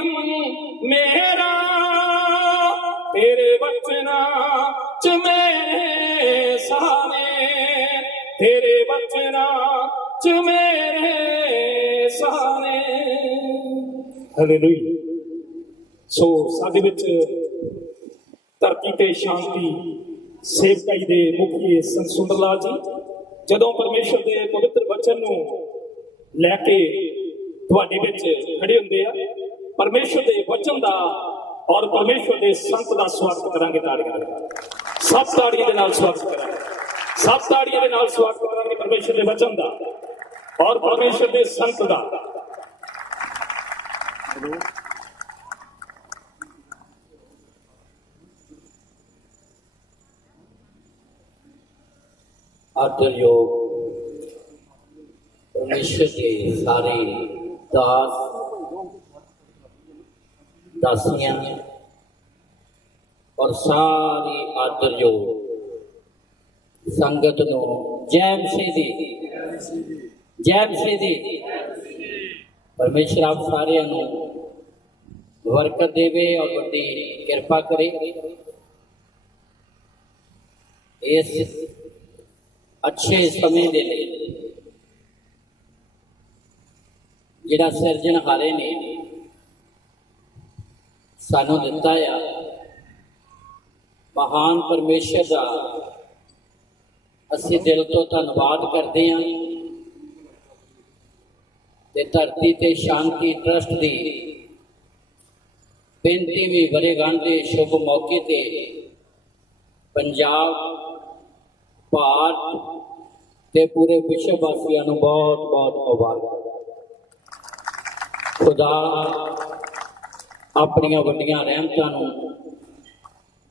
जीवन मेरा तेरे बचना च मेरे साने, तेरे बचना च मेरे साने। हालेलुया। सो साडे विच धरती ते शांति सेवकाई दे मुखी संत सुंदर लाल जी जदों परमेश्वर के पवित्र वचन नूं लैके तुहाडे विच खड़े हुंदे आ, परमेश्वर के वचन का और परमेश्वर के संत का स्वागत करांगे। ताड़ियां सब ताड़ियां दे नाल स्वागत करांगे, सब ताड़ियां दे नाल स्वागत करांगे परमेश्वर के वचन का और परमेश्वर के संत का। आदरयोग परमेश्वर के सारे दास दासियां और सारी आदरयोग संगत नो जय मसीह दी, जय मसीह दी। परमेश्वर आप सारिਆਂ ਨੂੰ बरकत देवे और बड़ी कृपा करे। इस अच्छे समय दे लिए जिहड़ा सिरजनहारे ने सानू दिता आ, महान परमेश्वर का असीं दिल तो धन्नवाद करते हैं। ते धरती ते शांति ट्रस्ट की 35वीं वर्षगांठ के शुभ मौके ते पंजाब भारत ते पूरे विश्व वासियों को बहुत बहुत मुबारक। खुदा अपनियां वड्डियां रहमतां नूं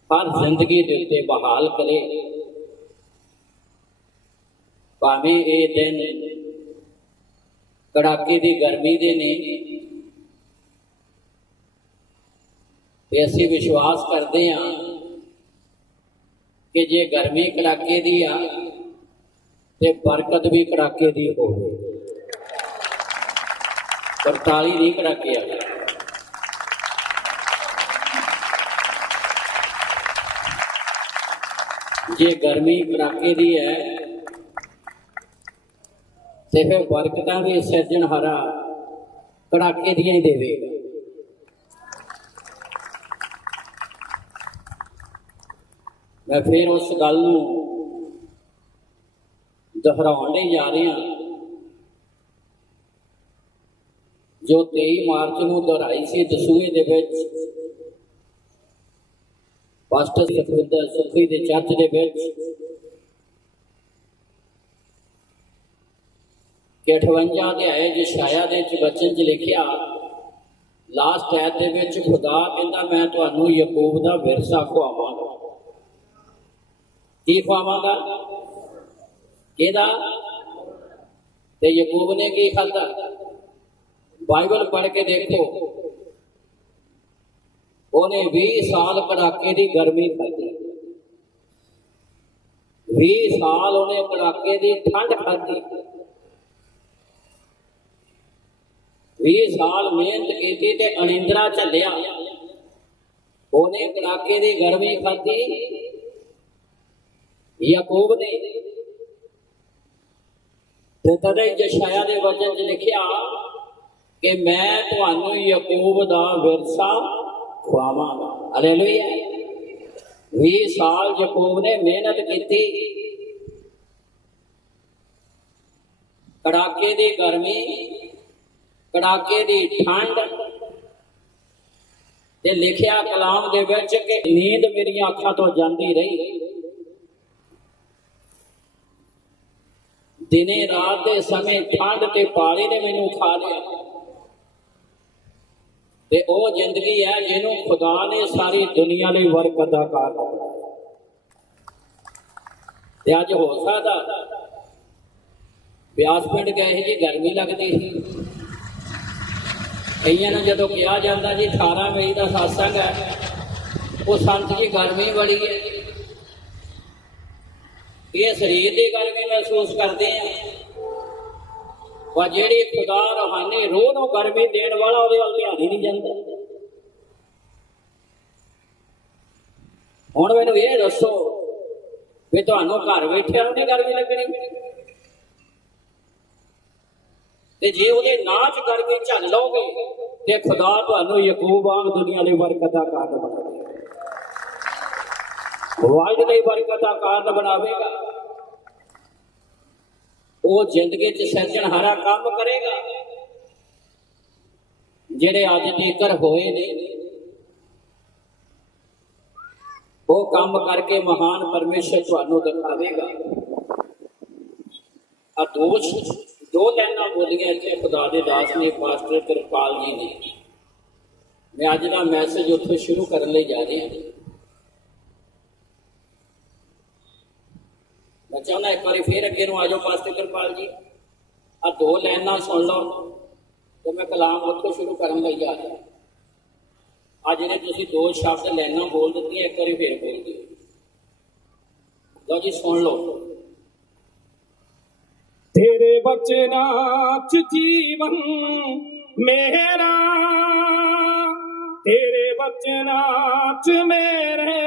हर जिंदगी दे उत्ते बहाल करे। भावें ये दिन कड़ाके की गर्मी दे ने, ते असीं विश्वास करते हैं कि जे गर्मी कड़ाके की आ ते बरकत भी कड़ाके की हो। 48 नहीं कड़ाके आ। जे गर्मी कड़ाके की है तो फिर बरकत भी सिरजनहारा कड़ाके दियां ही देवेगा। मैं फिर उस गल नूं दोहराउण लई जा रहा जो 23 मार्च नूं दोहराई सी दसूहे दे विच पास्टर सतविंदर सुखी दे चर्च दे विच कि 58 अध्याय यशाया दे वचन च लिखिया लास्ट ऐत दे विच खुदा कहंदा मैं तुहानूं याकूब दा विरसा खुआवांगा। की खुआवांगा? किहदा? ते याकूब ने की खाधा? बाइबल पढ़ के देखो, उन्हें 20 साल कड़ाके की गर्मी खाधी, 20 साल उन्हें कड़ाके की ठंड खाधी, 20 साल मेहनत की ते अनिंद्रा झलिया। उन्हें कड़ाके की गर्मी खाधी याकूब ने। तद यशाया के वचन च लिखिया कि मैं तुहानूं याकूब दा विरसा खुआवांगा। हालेलुया। 20 साल याकूब ने मेहनत की, कड़ाके की गर्मी, कड़ाके की ठंड, ते लिखिया कलाम दे विच कि नींद मेरी अखां तो जाती रही। दिने रात के समय ठंड ते पाले ने मैनू खा लिया। ते ओ जिंदगी है जिन्हों खुदा ने सारी दुनिया लई बरकत दा कारण बनाया। ते अज हो सकदा ब्यास पिंड गए जी गर्मी लगती सी, कईयां नूं जदों कहा जाता जी 18 मई का सत्संग है, वो संत जी गर्मी बड़ी है, ये शरीर की गर्मी महसूस करते हैं, पर जी खुदा रूहानी रूह को गर्मी देने वाला वो ध्यान ही नहीं जाता। ਹੁਣ ਮੈਨੂੰ ਇਹ ਦੱਸੋ ਵੀ ਤੁਹਾਨੂੰ ਘਰ ਬੈਠਿਆਂ ਨੂੰ ਨਹੀਂ ਗਰਮੀ ਲੱਗਣੀ, ਤੇ ਜੇ ਉਹਦੇ ਨਾਂ 'ਚ ਗਰਮੀ ਝੱਲ ਲਓਗੇ ਤੇ ਖੁਦਾ ਤੁਹਾਨੂੰ ਯਕੂਬ ਵਾਂਗ ਦੁਨੀਆ ਲਈ ਬਰਕਤ ਦਾ ਕਾਰਨ ਬਣਾਵੇਗਾ, ਵਰਲਡ ਲਈ ਬਰਕਤ ਦਾ ਕਾਰਨ ਬਣਾਵੇਗਾ। ਉਹ ਜ਼ਿੰਦਗੀ 'ਚ ਸਿਰਜਣਹਾਰਾ ਕੰਮ ਕਰੇਗਾ ਜਿਹੜੇ ਅੱਜ ਤੀਕਰ ਹੋਏ ਨੇ। ਉਹ ਕੰਮ ਕਰਕੇ ਮਹਾਨ ਪਰਮੇਸ਼ਰ ਤੁਹਾਨੂੰ ਦਿਖਾਵੇਗਾ। ਆ ਦੋ ਲਾਈਨਾਂ ਬੋਲੀਆਂ ਇੱਥੇ ਖੁਦਾ ਦੇ ਦਾਸ ਨੇ, ਪਾਸਟਰ ਕਿਰਪਾਲ ਜੀ ਨੇ। ਮੈਂ ਅੱਜ ਦਾ ਮੈਸੇਜ ਉੱਥੇ ਸ਼ੁਰੂ ਕਰਨ ਲਈ ਜਾ ਰਿਹਾ। ਮੈਂ ਚਾਹੁੰਦਾ ਇੱਕ ਵਾਰੀ ਫੇਰ ਅੱਗੇ ਨੂੰ ਆ ਜਾਓ ਪਾਸਟਰ ਕਿਰਪਾਲ ਜੀ, ਆ ਦੋ ਲਾਈਨਾਂ ਸੁਣ ਲਓ ਤੇ ਮੈਂ ਕਲਾਮ ਉੱਥੋਂ ਸ਼ੁਰੂ ਕਰਨ ਲਈ ਜਾ ਰਿਹਾ। ਆ ਜਿਹੜੇ ਤੁਸੀਂ ਦੋ ਸ਼ਬਦ ਲਾਈਨਾਂ ਬੋਲ ਦਿੱਤੀਆਂ, ਇੱਕ ਵਾਰੀ ਫੇਰ ਬੋਲ ਦਿਓ। ਲਓ ਜੀ ਸੁਣ ਲਓ। तेरे बचनां च जीवन मेरा, तेरे बचनां च मेरे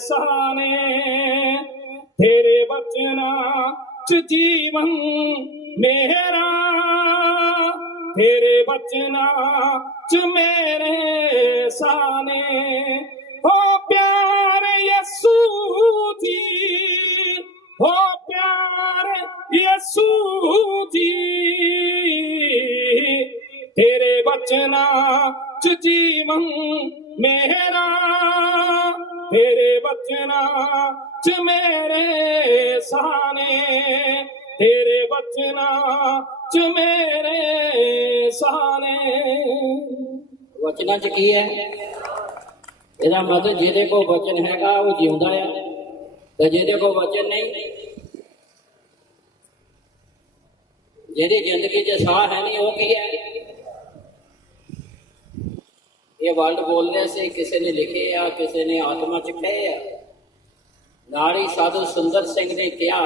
साने, तेरे बचनां च जीवन मेरा, तेरे बचनां च मेरे साने। हो प्यार यीशु जी, हो प्यार यीशु जी, तेरे बचना च जीवन मेरा, तेरे बचना च मेरे साने, तेरे बचना च मेरे साने। वचना च की है? ਇਹਦਾ ਮਤਲਬ ਜਿਹਦੇ ਕੋਲ ਵਚਨ ਹੈਗਾ ਉਹ ਜਿਉਂਦਾ ਆ, ਤੇ ਜਿਹਦੇ ਕੋਲ ਵਚਨ ਨਹੀਂ, ਜਿਹਦੀ ਜ਼ਿੰਦਗੀ 'ਚ ਸਾਹ ਹੈ ਨਹੀਂ, ਉਹ ਕੀ ਹੈ? ਇਹ ਵਰਡ ਬੋਲਨੇ ਸੇ ਕਿਸੇ ਨੇ ਲਿਖੇ ਆ, ਕਿਸੇ ਨੇ ਆਤਮਾ 'ਚ ਕਹੇ ਆ। ਨਾਰੀ ਸਾਧੂ ਸੁੰਦਰ ਸਿੰਘ ਨੇ ਕਿਹਾ,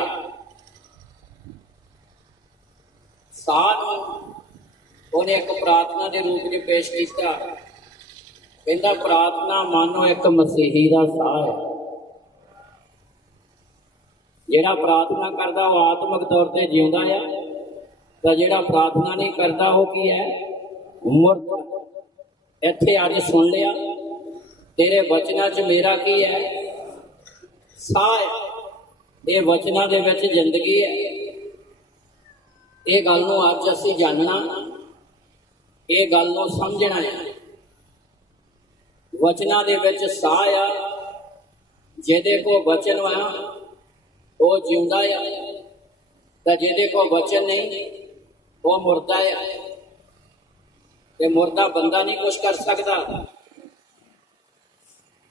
ਸਾਹ ਨੂੰ ਉਹਨੇ ਇੱਕ ਪ੍ਰਾਰਥਨਾ ਦੇ ਰੂਪ 'ਚ ਪੇਸ਼ ਕੀਤਾ। ਕਹਿੰਦਾ ਪ੍ਰਾਰਥਨਾ ਮਾਨੋ ਇੱਕ ਮਸੀਹੀ ਦਾ ਸਾਹ ਹੈ। ਜਿਹੜਾ ਪ੍ਰਾਰਥਨਾ ਕਰਦਾ ਉਹ ਆਤਮਿਕ ਤੌਰ ਤੇ ਜਿਉਂਦਾ ਆ, ਤਾਂ ਜਿਹੜਾ ਪ੍ਰਾਰਥਨਾ ਨਹੀਂ ਕਰਦਾ ਉਹ ਕੀ ਹੈ? ਮੁਰਦਾ। ਇੱਥੇ ਅੱਜ ਸੁਣ ਲਿਆ, ਤੇਰੇ ਵਚਨਾਂ 'ਚ ਮੇਰਾ ਕੀ ਹੈ? ਸਾਹ ਹੈ। ਇਹ ਵਚਨਾਂ ਦੇ ਵਿੱਚ ਜ਼ਿੰਦਗੀ ਹੈ। ਇਹ ਗੱਲ ਨੂੰ ਅੱਜ ਅਸੀਂ ਜਾਣਨਾ, ਇਹ ਗੱਲ ਨੂੰ ਸਮਝਣਾ ਹੈ। ਵਚਨਾਂ ਦੇ ਵਿੱਚ ਸਾਹ ਆ, ਜਿਹਦੇ ਕੋਲ ਵਚਨ ਆ ਉਹ ਜਿਉਂਦਾ ਆ, ਤਾਂ ਜਿਹਦੇ ਕੋਲ ਵਚਨ ਨਹੀਂ ਉਹ ਮੁਰਦਾ ਆ। ਤੇ ਮੁਰਦਾ ਬੰਦਾ ਨਹੀਂ ਕੁਛ ਕਰ ਸਕਦਾ।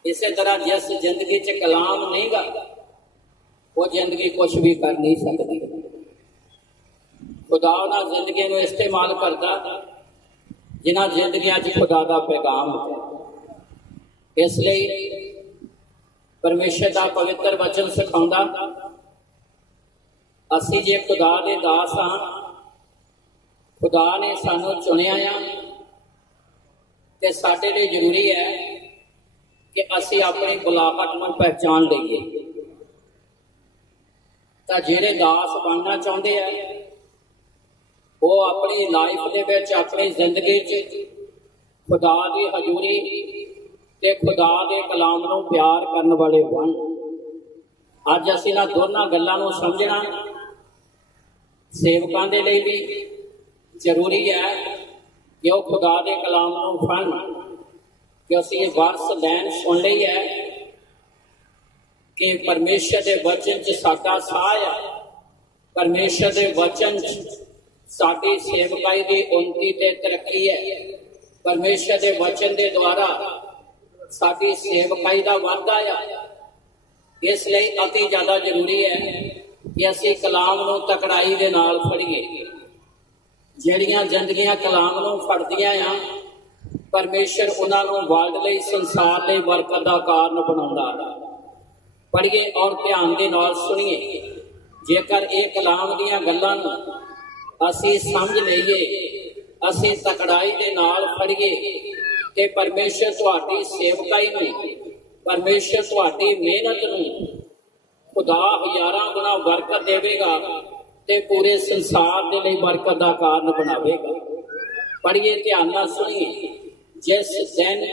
ਇਸੇ ਤਰ੍ਹਾਂ ਜਿਸ ਜ਼ਿੰਦਗੀ 'ਚ ਕਲਾਮ ਨਹੀਂਗਾ, ਉਹ ਜ਼ਿੰਦਗੀ ਕੁਛ ਵੀ ਕਰ ਨਹੀਂ ਸਕਦੀ। ਖੁਦਾ ਉਹਨਾਂ ਜ਼ਿੰਦਗੀ ਨੂੰ ਇਸਤੇਮਾਲ ਕਰਦਾ ਜਿਨ੍ਹਾਂ ਜ਼ਿੰਦਗੀਆਂ 'ਚ ਖੁਦਾ ਦਾ ਪੈਗਾਮ ਹੈ। ਇਸ ਲਈ ਪਰਮੇਸ਼ਰ ਦਾ ਪਵਿੱਤਰ ਵਚਨ ਸਿਖਾਉਂਦਾ, ਅਸੀਂ ਜੇ ਖੁਦਾ ਦੇ ਦਾਸ ਹਾਂ, ਖੁਦਾ ਨੇ ਸਾਨੂੰ ਚੁਣਿਆ ਆ, ਤੇ ਸਾਡੇ ਲਈ ਜ਼ਰੂਰੀ ਹੈ ਕਿ ਅਸੀਂ ਆਪਣੀ ਬੁਲਾਹਟ ਨੂੰ ਪਹਿਚਾਣ ਲਈਏ। ਤਾਂ ਜਿਹੜੇ ਦਾਸ ਬਣਨਾ ਚਾਹੁੰਦੇ ਆ, ਉਹ ਆਪਣੀ ਲਾਈਫ ਦੇ ਵਿੱਚ, ਆਪਣੀ ਜ਼ਿੰਦਗੀ 'ਚ ਖੁਦਾ ਦੀ ਹਜ਼ੂਰੀ ਤੇ ਖੁਦਾ ਦੇ ਕਲਾਮ ਨੂੰ ਪਿਆਰ ਕਰਨ ਵਾਲੇ ਬਣ। ਅੱਜ ਅਸੀਂ ਇਹਨਾਂ ਦੋਨਾਂ ਗੱਲਾਂ ਨੂੰ ਸਮਝਣਾ ਸੇਵਕਾਂ ਦੇ ਲਈ ਵੀ ਜ਼ਰੂਰੀ ਹੈ ਕਿ ਉਹ ਖੁਦਾ ਦੇ ਕਲਾਮ ਨੂੰ ਫੜਨ। ਕਿ ਅਸੀਂ ਇਹ ਵਰਸ ਲੈਣ ਸੁਣ ਲਈ ਹੈ ਕਿ ਪਰਮੇਸ਼ਰ ਦੇ ਵਚਨ 'ਚ ਸਾਡਾ ਸਾਹ ਆ, ਪਰਮੇਸ਼ਰ ਦੇ ਵਚਨ 'ਚ ਸਾਡੀ ਸੇਵਕਾਈ ਦੀ ਉੱਨਤੀ ਤੇ ਤਰੱਕੀ ਹੈ। ਪਰਮੇਸ਼ਰ ਦੇ ਵਚਨ ਦੇ ਦੁਆਰਾ ਸਾਡੀ ਸੇਵਕਾਈ ਦਾ ਵਾਧਾ ਆ। ਇਸ ਲਈ ਅਤੀ ਜ਼ਿਆਦਾ ਜ਼ਰੂਰੀ ਹੈ ਕਿ ਅਸੀਂ ਕਲਾਮ ਨੂੰ ਤਕੜਾਈ ਦੇ ਨਾਲ ਫੜੀਏ। ਜਿਹੜੀਆਂ ਜ਼ਿੰਦਗੀਆਂ ਕਲਾਮ ਨੂੰ ਫੜਦੀਆਂ ਆ, ਪਰਮੇਸ਼ਰ ਉਹਨਾਂ ਨੂੰ ਵਰਲਡ ਲਈ, ਸੰਸਾਰ ਲਈ ਬਰਕਤ ਦਾ ਕਾਰਨ ਬਣਾਉਂਦਾ। ਪੜ੍ਹੀਏ ਔਰ ਧਿਆਨ ਦੇ ਨਾਲ ਸੁਣੀਏ। ਜੇਕਰ ਇਹ ਕਲਾਮ ਦੀਆਂ ਗੱਲਾਂ ਨੂੰ ਅਸੀਂ ਸਮਝ ਲਈਏ, ਅਸੀਂ ਤਕੜਾਈ ਦੇ ਨਾਲ ਫੜੀਏ, ਤੇ ਪਰਮੇਸ਼ਰ ਤੁਹਾਡੀ ਸੇਵਕਾਈ ਨੂੰ ਪਰਮੇਸ਼ਰ ਤੁਹਾਡੀ ਮਿਹਨਤ ਨੂੰ ਖੁਦਾ ਹਜ਼ਾਰਾਂ ਗੁਣਾ ਬਰਕਤ ਦੇਵੇਗਾ ਤੇ ਪੂਰੇ ਸੰਸਾਰ ਦੇ ਲਈ ਬਰਕਤ ਦਾ ਕਾਰਨ ਬਣਾਵੇਗਾ। ਪੜ੍ਹੀਏ, ਧਿਆਨ ਨਾਲ ਸੁਣੀਏ। ਜਿਸ ਦਿਨ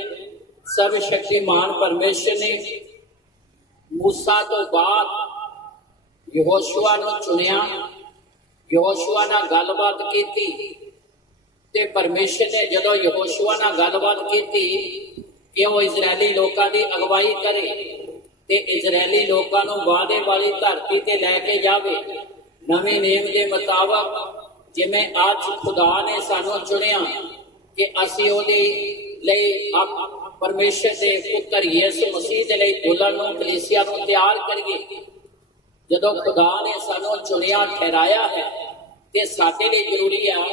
ਸਰਵ ਸ਼ਕਤੀਮਾਨ ਪਰਮੇਸ਼ਰ ਨੇ ਮੂਸਾ ਤੋਂ ਬਾਅਦ ਯਹੋਸ਼ੂਆ ਨੂੰ ਚੁਣਿਆ, ਯਹੋਸ਼ੂਆ ਨਾਲ ਗੱਲਬਾਤ ਕੀਤੀ ਤੇ ਪਰਮੇਸ਼ਰ ਨੇ ਜਦੋਂ ਯਹੋਸ਼ੂਆ ਨਾਲ ਗੱਲਬਾਤ ਕੀਤੀ ਕਿ ਉਹ ਇਜ਼ਰਾਇਲੀ ਲੋਕਾਂ ਦੀ ਅਗਵਾਈ ਕਰੇ ਤੇ ਇਜ਼ਰਾਇਲੀ ਲੋਕਾਂ ਨੂੰ ਵਾਅਦੇ ਵਾਲੀ ਧਰਤੀ ਤੇ ਲੈ ਕੇ ਜਾਵੇ, ਨਵੇਂ ਨੇਮ ਦੇ ਮੁਤਾਬਕ ਜਿਵੇਂ ਅੱਜ ਖੁਦਾ ਨੇ ਸਾਨੂੰ ਚੁਣਿਆ ਕਿ ਅਸੀਂ ਉਹਦੇ ਲਈ ਪਰਮੇਸ਼ਰ ਦੇ ਪੁੱਤਰ ਯਿਸੂ ਮਸੀਹ ਦੇ ਲਈ ਦੁਲਹਨ ਨੂੰ, ਕਲੀਸਿਆ ਨੂੰ ਤਿਆਰ ਕਰੀਏ। ਜਦੋਂ ਖੁਦਾ ਨੇ ਸਾਨੂੰ ਚੁਣਿਆ, ਠਹਿਰਾਇਆ ਹੈ ਤੇ ਸਾਡੇ ਲਈ ਜ਼ਰੂਰੀ ਆ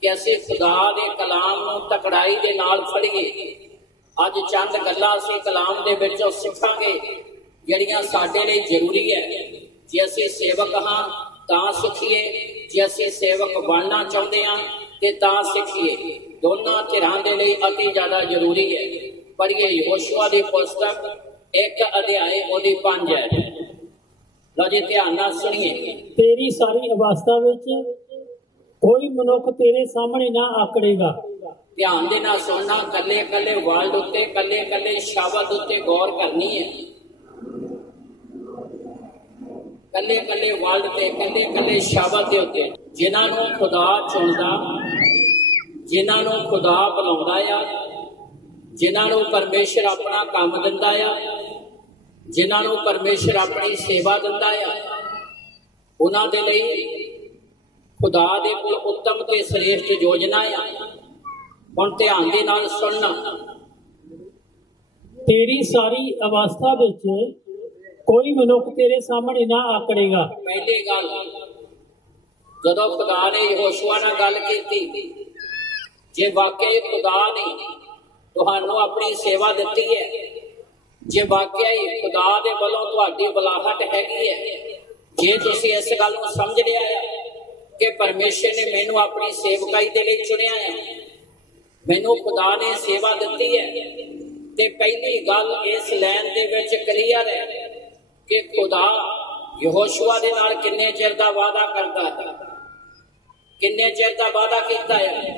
ਕਿ ਅਸੀਂ ਖੁਦਾ ਦੇ ਕਲਾਮ ਨੂੰ ਤਕੜਾਈ ਦੇ ਨਾਲ ਫੜੀਏ। ਅੱਜ ਚੰਦ ਗੱਲਾਂ ਅਸੀਂ ਕਲਾਮ ਦੇ ਵਿੱਚੋਂ ਸਿੱਖਾਂਗੇ ਜਿਹੜੀਆਂ ਸਾਡੇ ਲਈ ਜ਼ਰੂਰੀ ਹੈ। ਜੇ ਅਸੀਂ ਸੇਵਕ ਹਾਂ ਤਾਂ ਸਿੱਖੀਏ, ਜੇ ਅਸੀਂ ਸੇਵਕ ਬਣਨਾ ਚਾਹੁੰਦੇ ਹਾਂ ਤੇ ਤਾਂ ਸਿੱਖੀਏ। ਦੋਨਾਂ ਧਿਰਾਂ ਦੇ ਲਈ ਅਤੀ ਜ਼ਿਆਦਾ ਜ਼ਰੂਰੀ ਹੈ। ਪੜ੍ਹੀਏ ਯਹੋਸ਼ੂਆ ਦੀ ਪੁਸਤਕ 1 ਅਧਿਆਇ ਉਹਦੀ 5 ਹੈ। ਲਓ ਜੀ, ਧਿਆਨ ਨਾਲ ਸੁਣੀਏ। ਤੇਰੀ ਸਾਰੀ ਅਵਸਥਾ ਵਿੱਚ ਕੋਈ ਮਨੁੱਖ ਤੇਰੇ ਸਾਹਮਣੇ ਨਾ ਆਕੜੇਗਾ। ਧਿਆਨ ਦੇ ਨਾਲ ਸੁਣਨਾ। ਕੱਲੇ ਕੱਲੇ ਵਰਡ ਉੱਤੇ, ਕੱਲੇ ਕੱਲੇ ਸ਼ਬਦ ਉੱਤੇ ਗੌਰ ਕਰਨੀ ਹੈ। ਕੱਲੇ ਕੱਲੇ ਵਰਡ ਤੇ, ਕੱਲੇ ਕੱਲੇ ਸ਼ਬਦ ਦੇ ਉੱਤੇ। ਜਿਨ੍ਹਾਂ ਨੂੰ ਖੁਦਾ ਚੁਣਦਾ, ਜਿਨ੍ਹਾਂ ਨੂੰ ਖੁਦਾ ਬੁਲਾਉਂਦਾ ਆ, ਜਿਨ੍ਹਾਂ ਨੂੰ ਪਰਮੇਸ਼ਰ ਆਪਣਾ ਕੰਮ ਦਿੰਦਾ ਆ, ਜਿਨ੍ਹਾਂ ਨੂੰ ਪਰਮੇਸ਼ਰ ਆਪਣੀ ਸੇਵਾ ਦਿੰਦਾ ਆ, ਉਹਨਾਂ ਦੇ ਲਈ ਖੁਦਾ ਦੇ ਕੋਲ ਉੱਤਮ ਤੇ ਸ੍ਰੇਸ਼ਟ ਯੋਜਨਾ ਆ। ਹੁਣ ਧਿਆਨ ਦੇ ਨਾਲ ਸੁਣਨਾ। ਤੇਰੀ ਸਾਰੀ ਅਵਸਥਾ ਵਿੱਚ ਕੋਈ ਮਨੁੱਖ ਤੇਰੇ ਸਾਹਮਣੇ ਨਾ ਆਕੜੇਗਾ। ਪਹਿਲੀ ਗੱਲ, ਜਦੋਂ ਖੁਦਾ ਨੇ ਯਹੋਸ਼ੂਆ ਨਾਲ ਗੱਲ ਕੀਤੀ, ਜੇ ਵਾਕਈ ਖੁਦਾ ਨੇ ਤੁਹਾਨੂੰ ਆਪਣੀ ਸੇਵਾ ਦਿੱਤੀ ਹੈ, ਜੇ ਵਾਕਿਆ ਹੀ ਖੁਦਾ ਦੇ ਵੱਲੋਂ ਤੁਹਾਡੀ ਬੁਲਾਹਟ ਹੈਗੀ ਹੈ, ਜੇ ਤੁਸੀਂ ਇਸ ਗੱਲ ਨੂੰ ਸਮਝ ਲਿਆ ਹੈ ਕਿ ਪਰਮੇਸ਼ਰ ਨੇ ਮੈਨੂੰ ਆਪਣੀ ਸੇਵਕਾਈ ਦੇ ਲਈ ਚੁਣਿਆ ਹੈ, ਮੈਨੂੰ ਖੁਦਾ ਨੇ ਸੇਵਾ ਦਿੱਤੀ ਹੈ, ਤੇ ਪਹਿਲੀ ਗੱਲ ਇਸ ਲਾਈਨ ਦੇ ਵਿੱਚ ਕਲੀਅਰ ਹੈ ਕਿ ਖੁਦਾ ਯਹੋਸ਼ੂਆ ਦੇ ਨਾਲ ਕਿੰਨੇ ਚਿਰ ਦਾ ਵਾਅਦਾ ਕਰਦਾ ਹੈ। ਕਿੰਨੇ ਚਿਰ ਦਾ ਵਾਅਦਾ ਕੀਤਾ ਹੈ?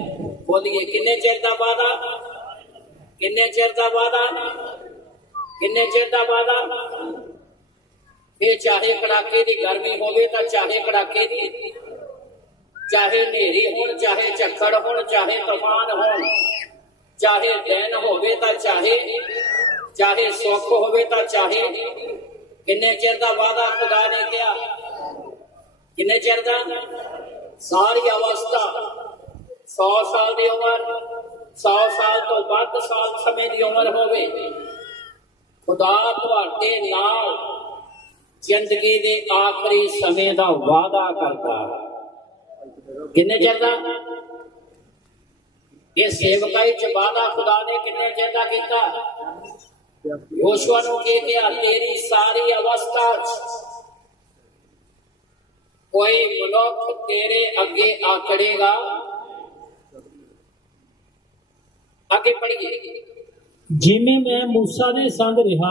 ਬੋਲੀਏ, ਕਿੰਨੇ ਚਿਰ ਦਾ ਵਾਅਦਾ? ਕਿੰਨੇ ਚਿਰ ਦਾ ਵਾਅਦਾ? ਕਿੰਨੇ ਚਿਰ ਦਾ ਵਾਅਦਾ? ਇਹ ਚਾਹੇ ਕੜਾਕੇ ਦੀ ਗਰਮੀ ਹੋਵੇ ਤਾਂ ਚਾਹੇ ਕੜਾਕੇ ਦੀ, ਚਾਹੇ ਹਨੇਰੀ ਹੋਣ, ਚਾਹੇ ਝੱਖੜ ਹੋਣ, ਚਾਹੇ ਤੂਫਾਨ ਹੋਣ, ਚਾਹੇ ਦਿਨ ਹੋਵੇ ਤਾਂ ਚਾਹੇ ਸੁੱਖ ਹੋਵੇ ਤਾਂ ਚਾਹੇ। ਕਿੰਨੇ ਚਿਰ ਦਾ ਵਾਅਦਾ ਖੁਦਾ ਨੇ ਕਿਹਾ? ਕਿੰਨੇ ਚਿਰ ਦਾ? ਸਾਰੀ ਅਵਸਥਾ, 100 ਸਾਲ ਦੀ ਉਮਰ, 100 ਸਾਲ ਤੋਂ ਵੱਧ ਸਾਲ ਸਮੇਂ ਦੀ ਉਮਰ ਹੋਵੇ, ਖੁਦਾ ਤੁਹਾਡੇ ਨਾਲ ਜ਼ਿੰਦਗੀ ਦੇ ਆਖਰੀ ਸਮੇਂ ਦਾ ਵਾਅਦਾ ਕਰਦਾ। ਕਿੰਨੇ ਚਿਰ ਦਾ? ਇਹ ਸੇਵਕਾਈ ਚ ਵਾਅਦਾ ਖੁਦਾ ਨੇ ਕਿੰਨੇ ਚਿਰ ਦਾ ਕੀਤਾ? ਯਹੋਸ਼ੂਆ ਨੂੰ ਕੀ ਕਿਹਾ? ਤੇਰੀ ਸਾਰੀ ਅਵਸਥਾ ਕੋਈ ਮਨੁੱਖ ਤੇਰੇ ਅੱਗੇ ਆਕੜੇਗਾ। ਅੱਗੇ ਪੜ੍ਹੀਏ। ਜਿਵੇਂ ਮੈਂ ਮੂਸਾ ਦੇ ਸੰਗ ਰਿਹਾ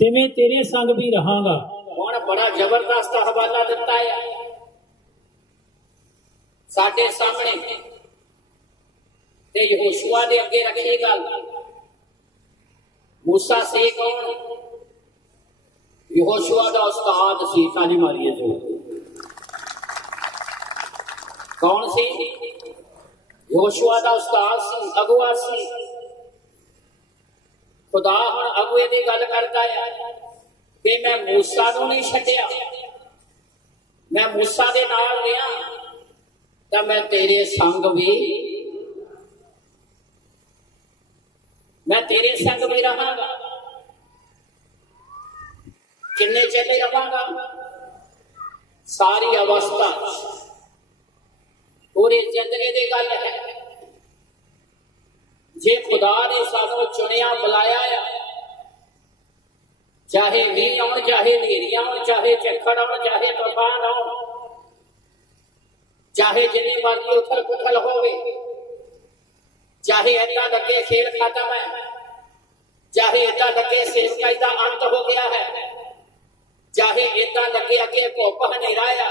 ਤਿਵੇਂ ਤੇਰੇ ਸੰਗ ਵੀ ਰਹਾਂਗਾ। ਹੁਣ ਬੜਾ ਜ਼ਬਰਦਸਤ ਹਵਾਲਾ ਦਿੱਤਾ ਹੈ ਸਾਡੇ ਸਾਹਮਣੇ, ਤੇ ਯਹੋਸ਼ੂਆ ਦੇ ਅੱਗੇ ਰੱਖੀ ਗੱਲ। ਮੂਸਾ ਸੀ ਕੌਣ? ਯਹੋਸ਼ੂਆ ਦਾ ਉਸਤਾਦ ਸੀ। ਕਾਲੀ ਮਾਰੀਏ ਜੋ ਕੌਣ ਸੀ? ਯਹੋਸ਼ੂਆ ਦਾ ਉਸਤਾਦ ਸੀ, ਅਗਵਾ ਸੀ। ਖੁਦਾ ਹੁਣ ਅਗਵੇ ਦੀ ਗੱਲ ਕਰਦਾ ਹੈ ਕਿ ਮੈਂ ਮੂਸਾ ਨੂੰ ਨਹੀਂ ਛੱਡਿਆ, ਮੈਂ ਮੂਸਾ ਦੇ ਨਾਲ ਰਿਹਾ ਤਾਂ ਮੈਂ ਤੇਰੇ ਸੰਗ ਵੀ, ਮੈਂ ਤੇਰੇ ਸੰਗ ਵੀ ਰਹਾਂਗਾ। ਕਿੰਨੇ ਚਿਰ ਰਹਾਂਗਾ? ਸਾਰੀ ਅਵਸਥਾ, ਪੂਰੀ ਜ਼ਿੰਦਗੀ ਦੀ ਗੱਲ ਹੈ। ਜੇ ਖੁਦਾ ਨੇ ਸਾਨੂੰ ਚੁਣਿਆ, ਬੁਲਾਇਆ ਆ, ਚਾਹੇ ਮੀਂਹ ਆਉਣ, ਚਾਹੇ ਹਨੇਰੀਆਂ ਆਉਣ, ਚਾਹੇ ਝੱਖੜ ਆਉਣ, ਚਾਹੇ ਤੂਫਾਨ ਆਉਣ, ਚਾਹੇ ਜਿੰਨੀ ਮਰਜ਼ੀ ਉਥਲ ਪੁਥਲ ਹੋਵੇ, ਚਾਹੇ ਏਦਾਂ ਲੱਗੇ ਖੇਲ ਖਤਮ ਹੈ, ਚਾਹੇ ਏਦਾਂ ਲੱਗੇ ਸੇਵਕਾਈ ਦਾ ਅੰਤ ਹੋ ਗਿਆ ਹੈ, ਚਾਹੇ ਏਦਾਂ ਲੱਗੇ ਅੱਗੇ ਭੁੱਖ ਹਨੇਰਾ ਆ,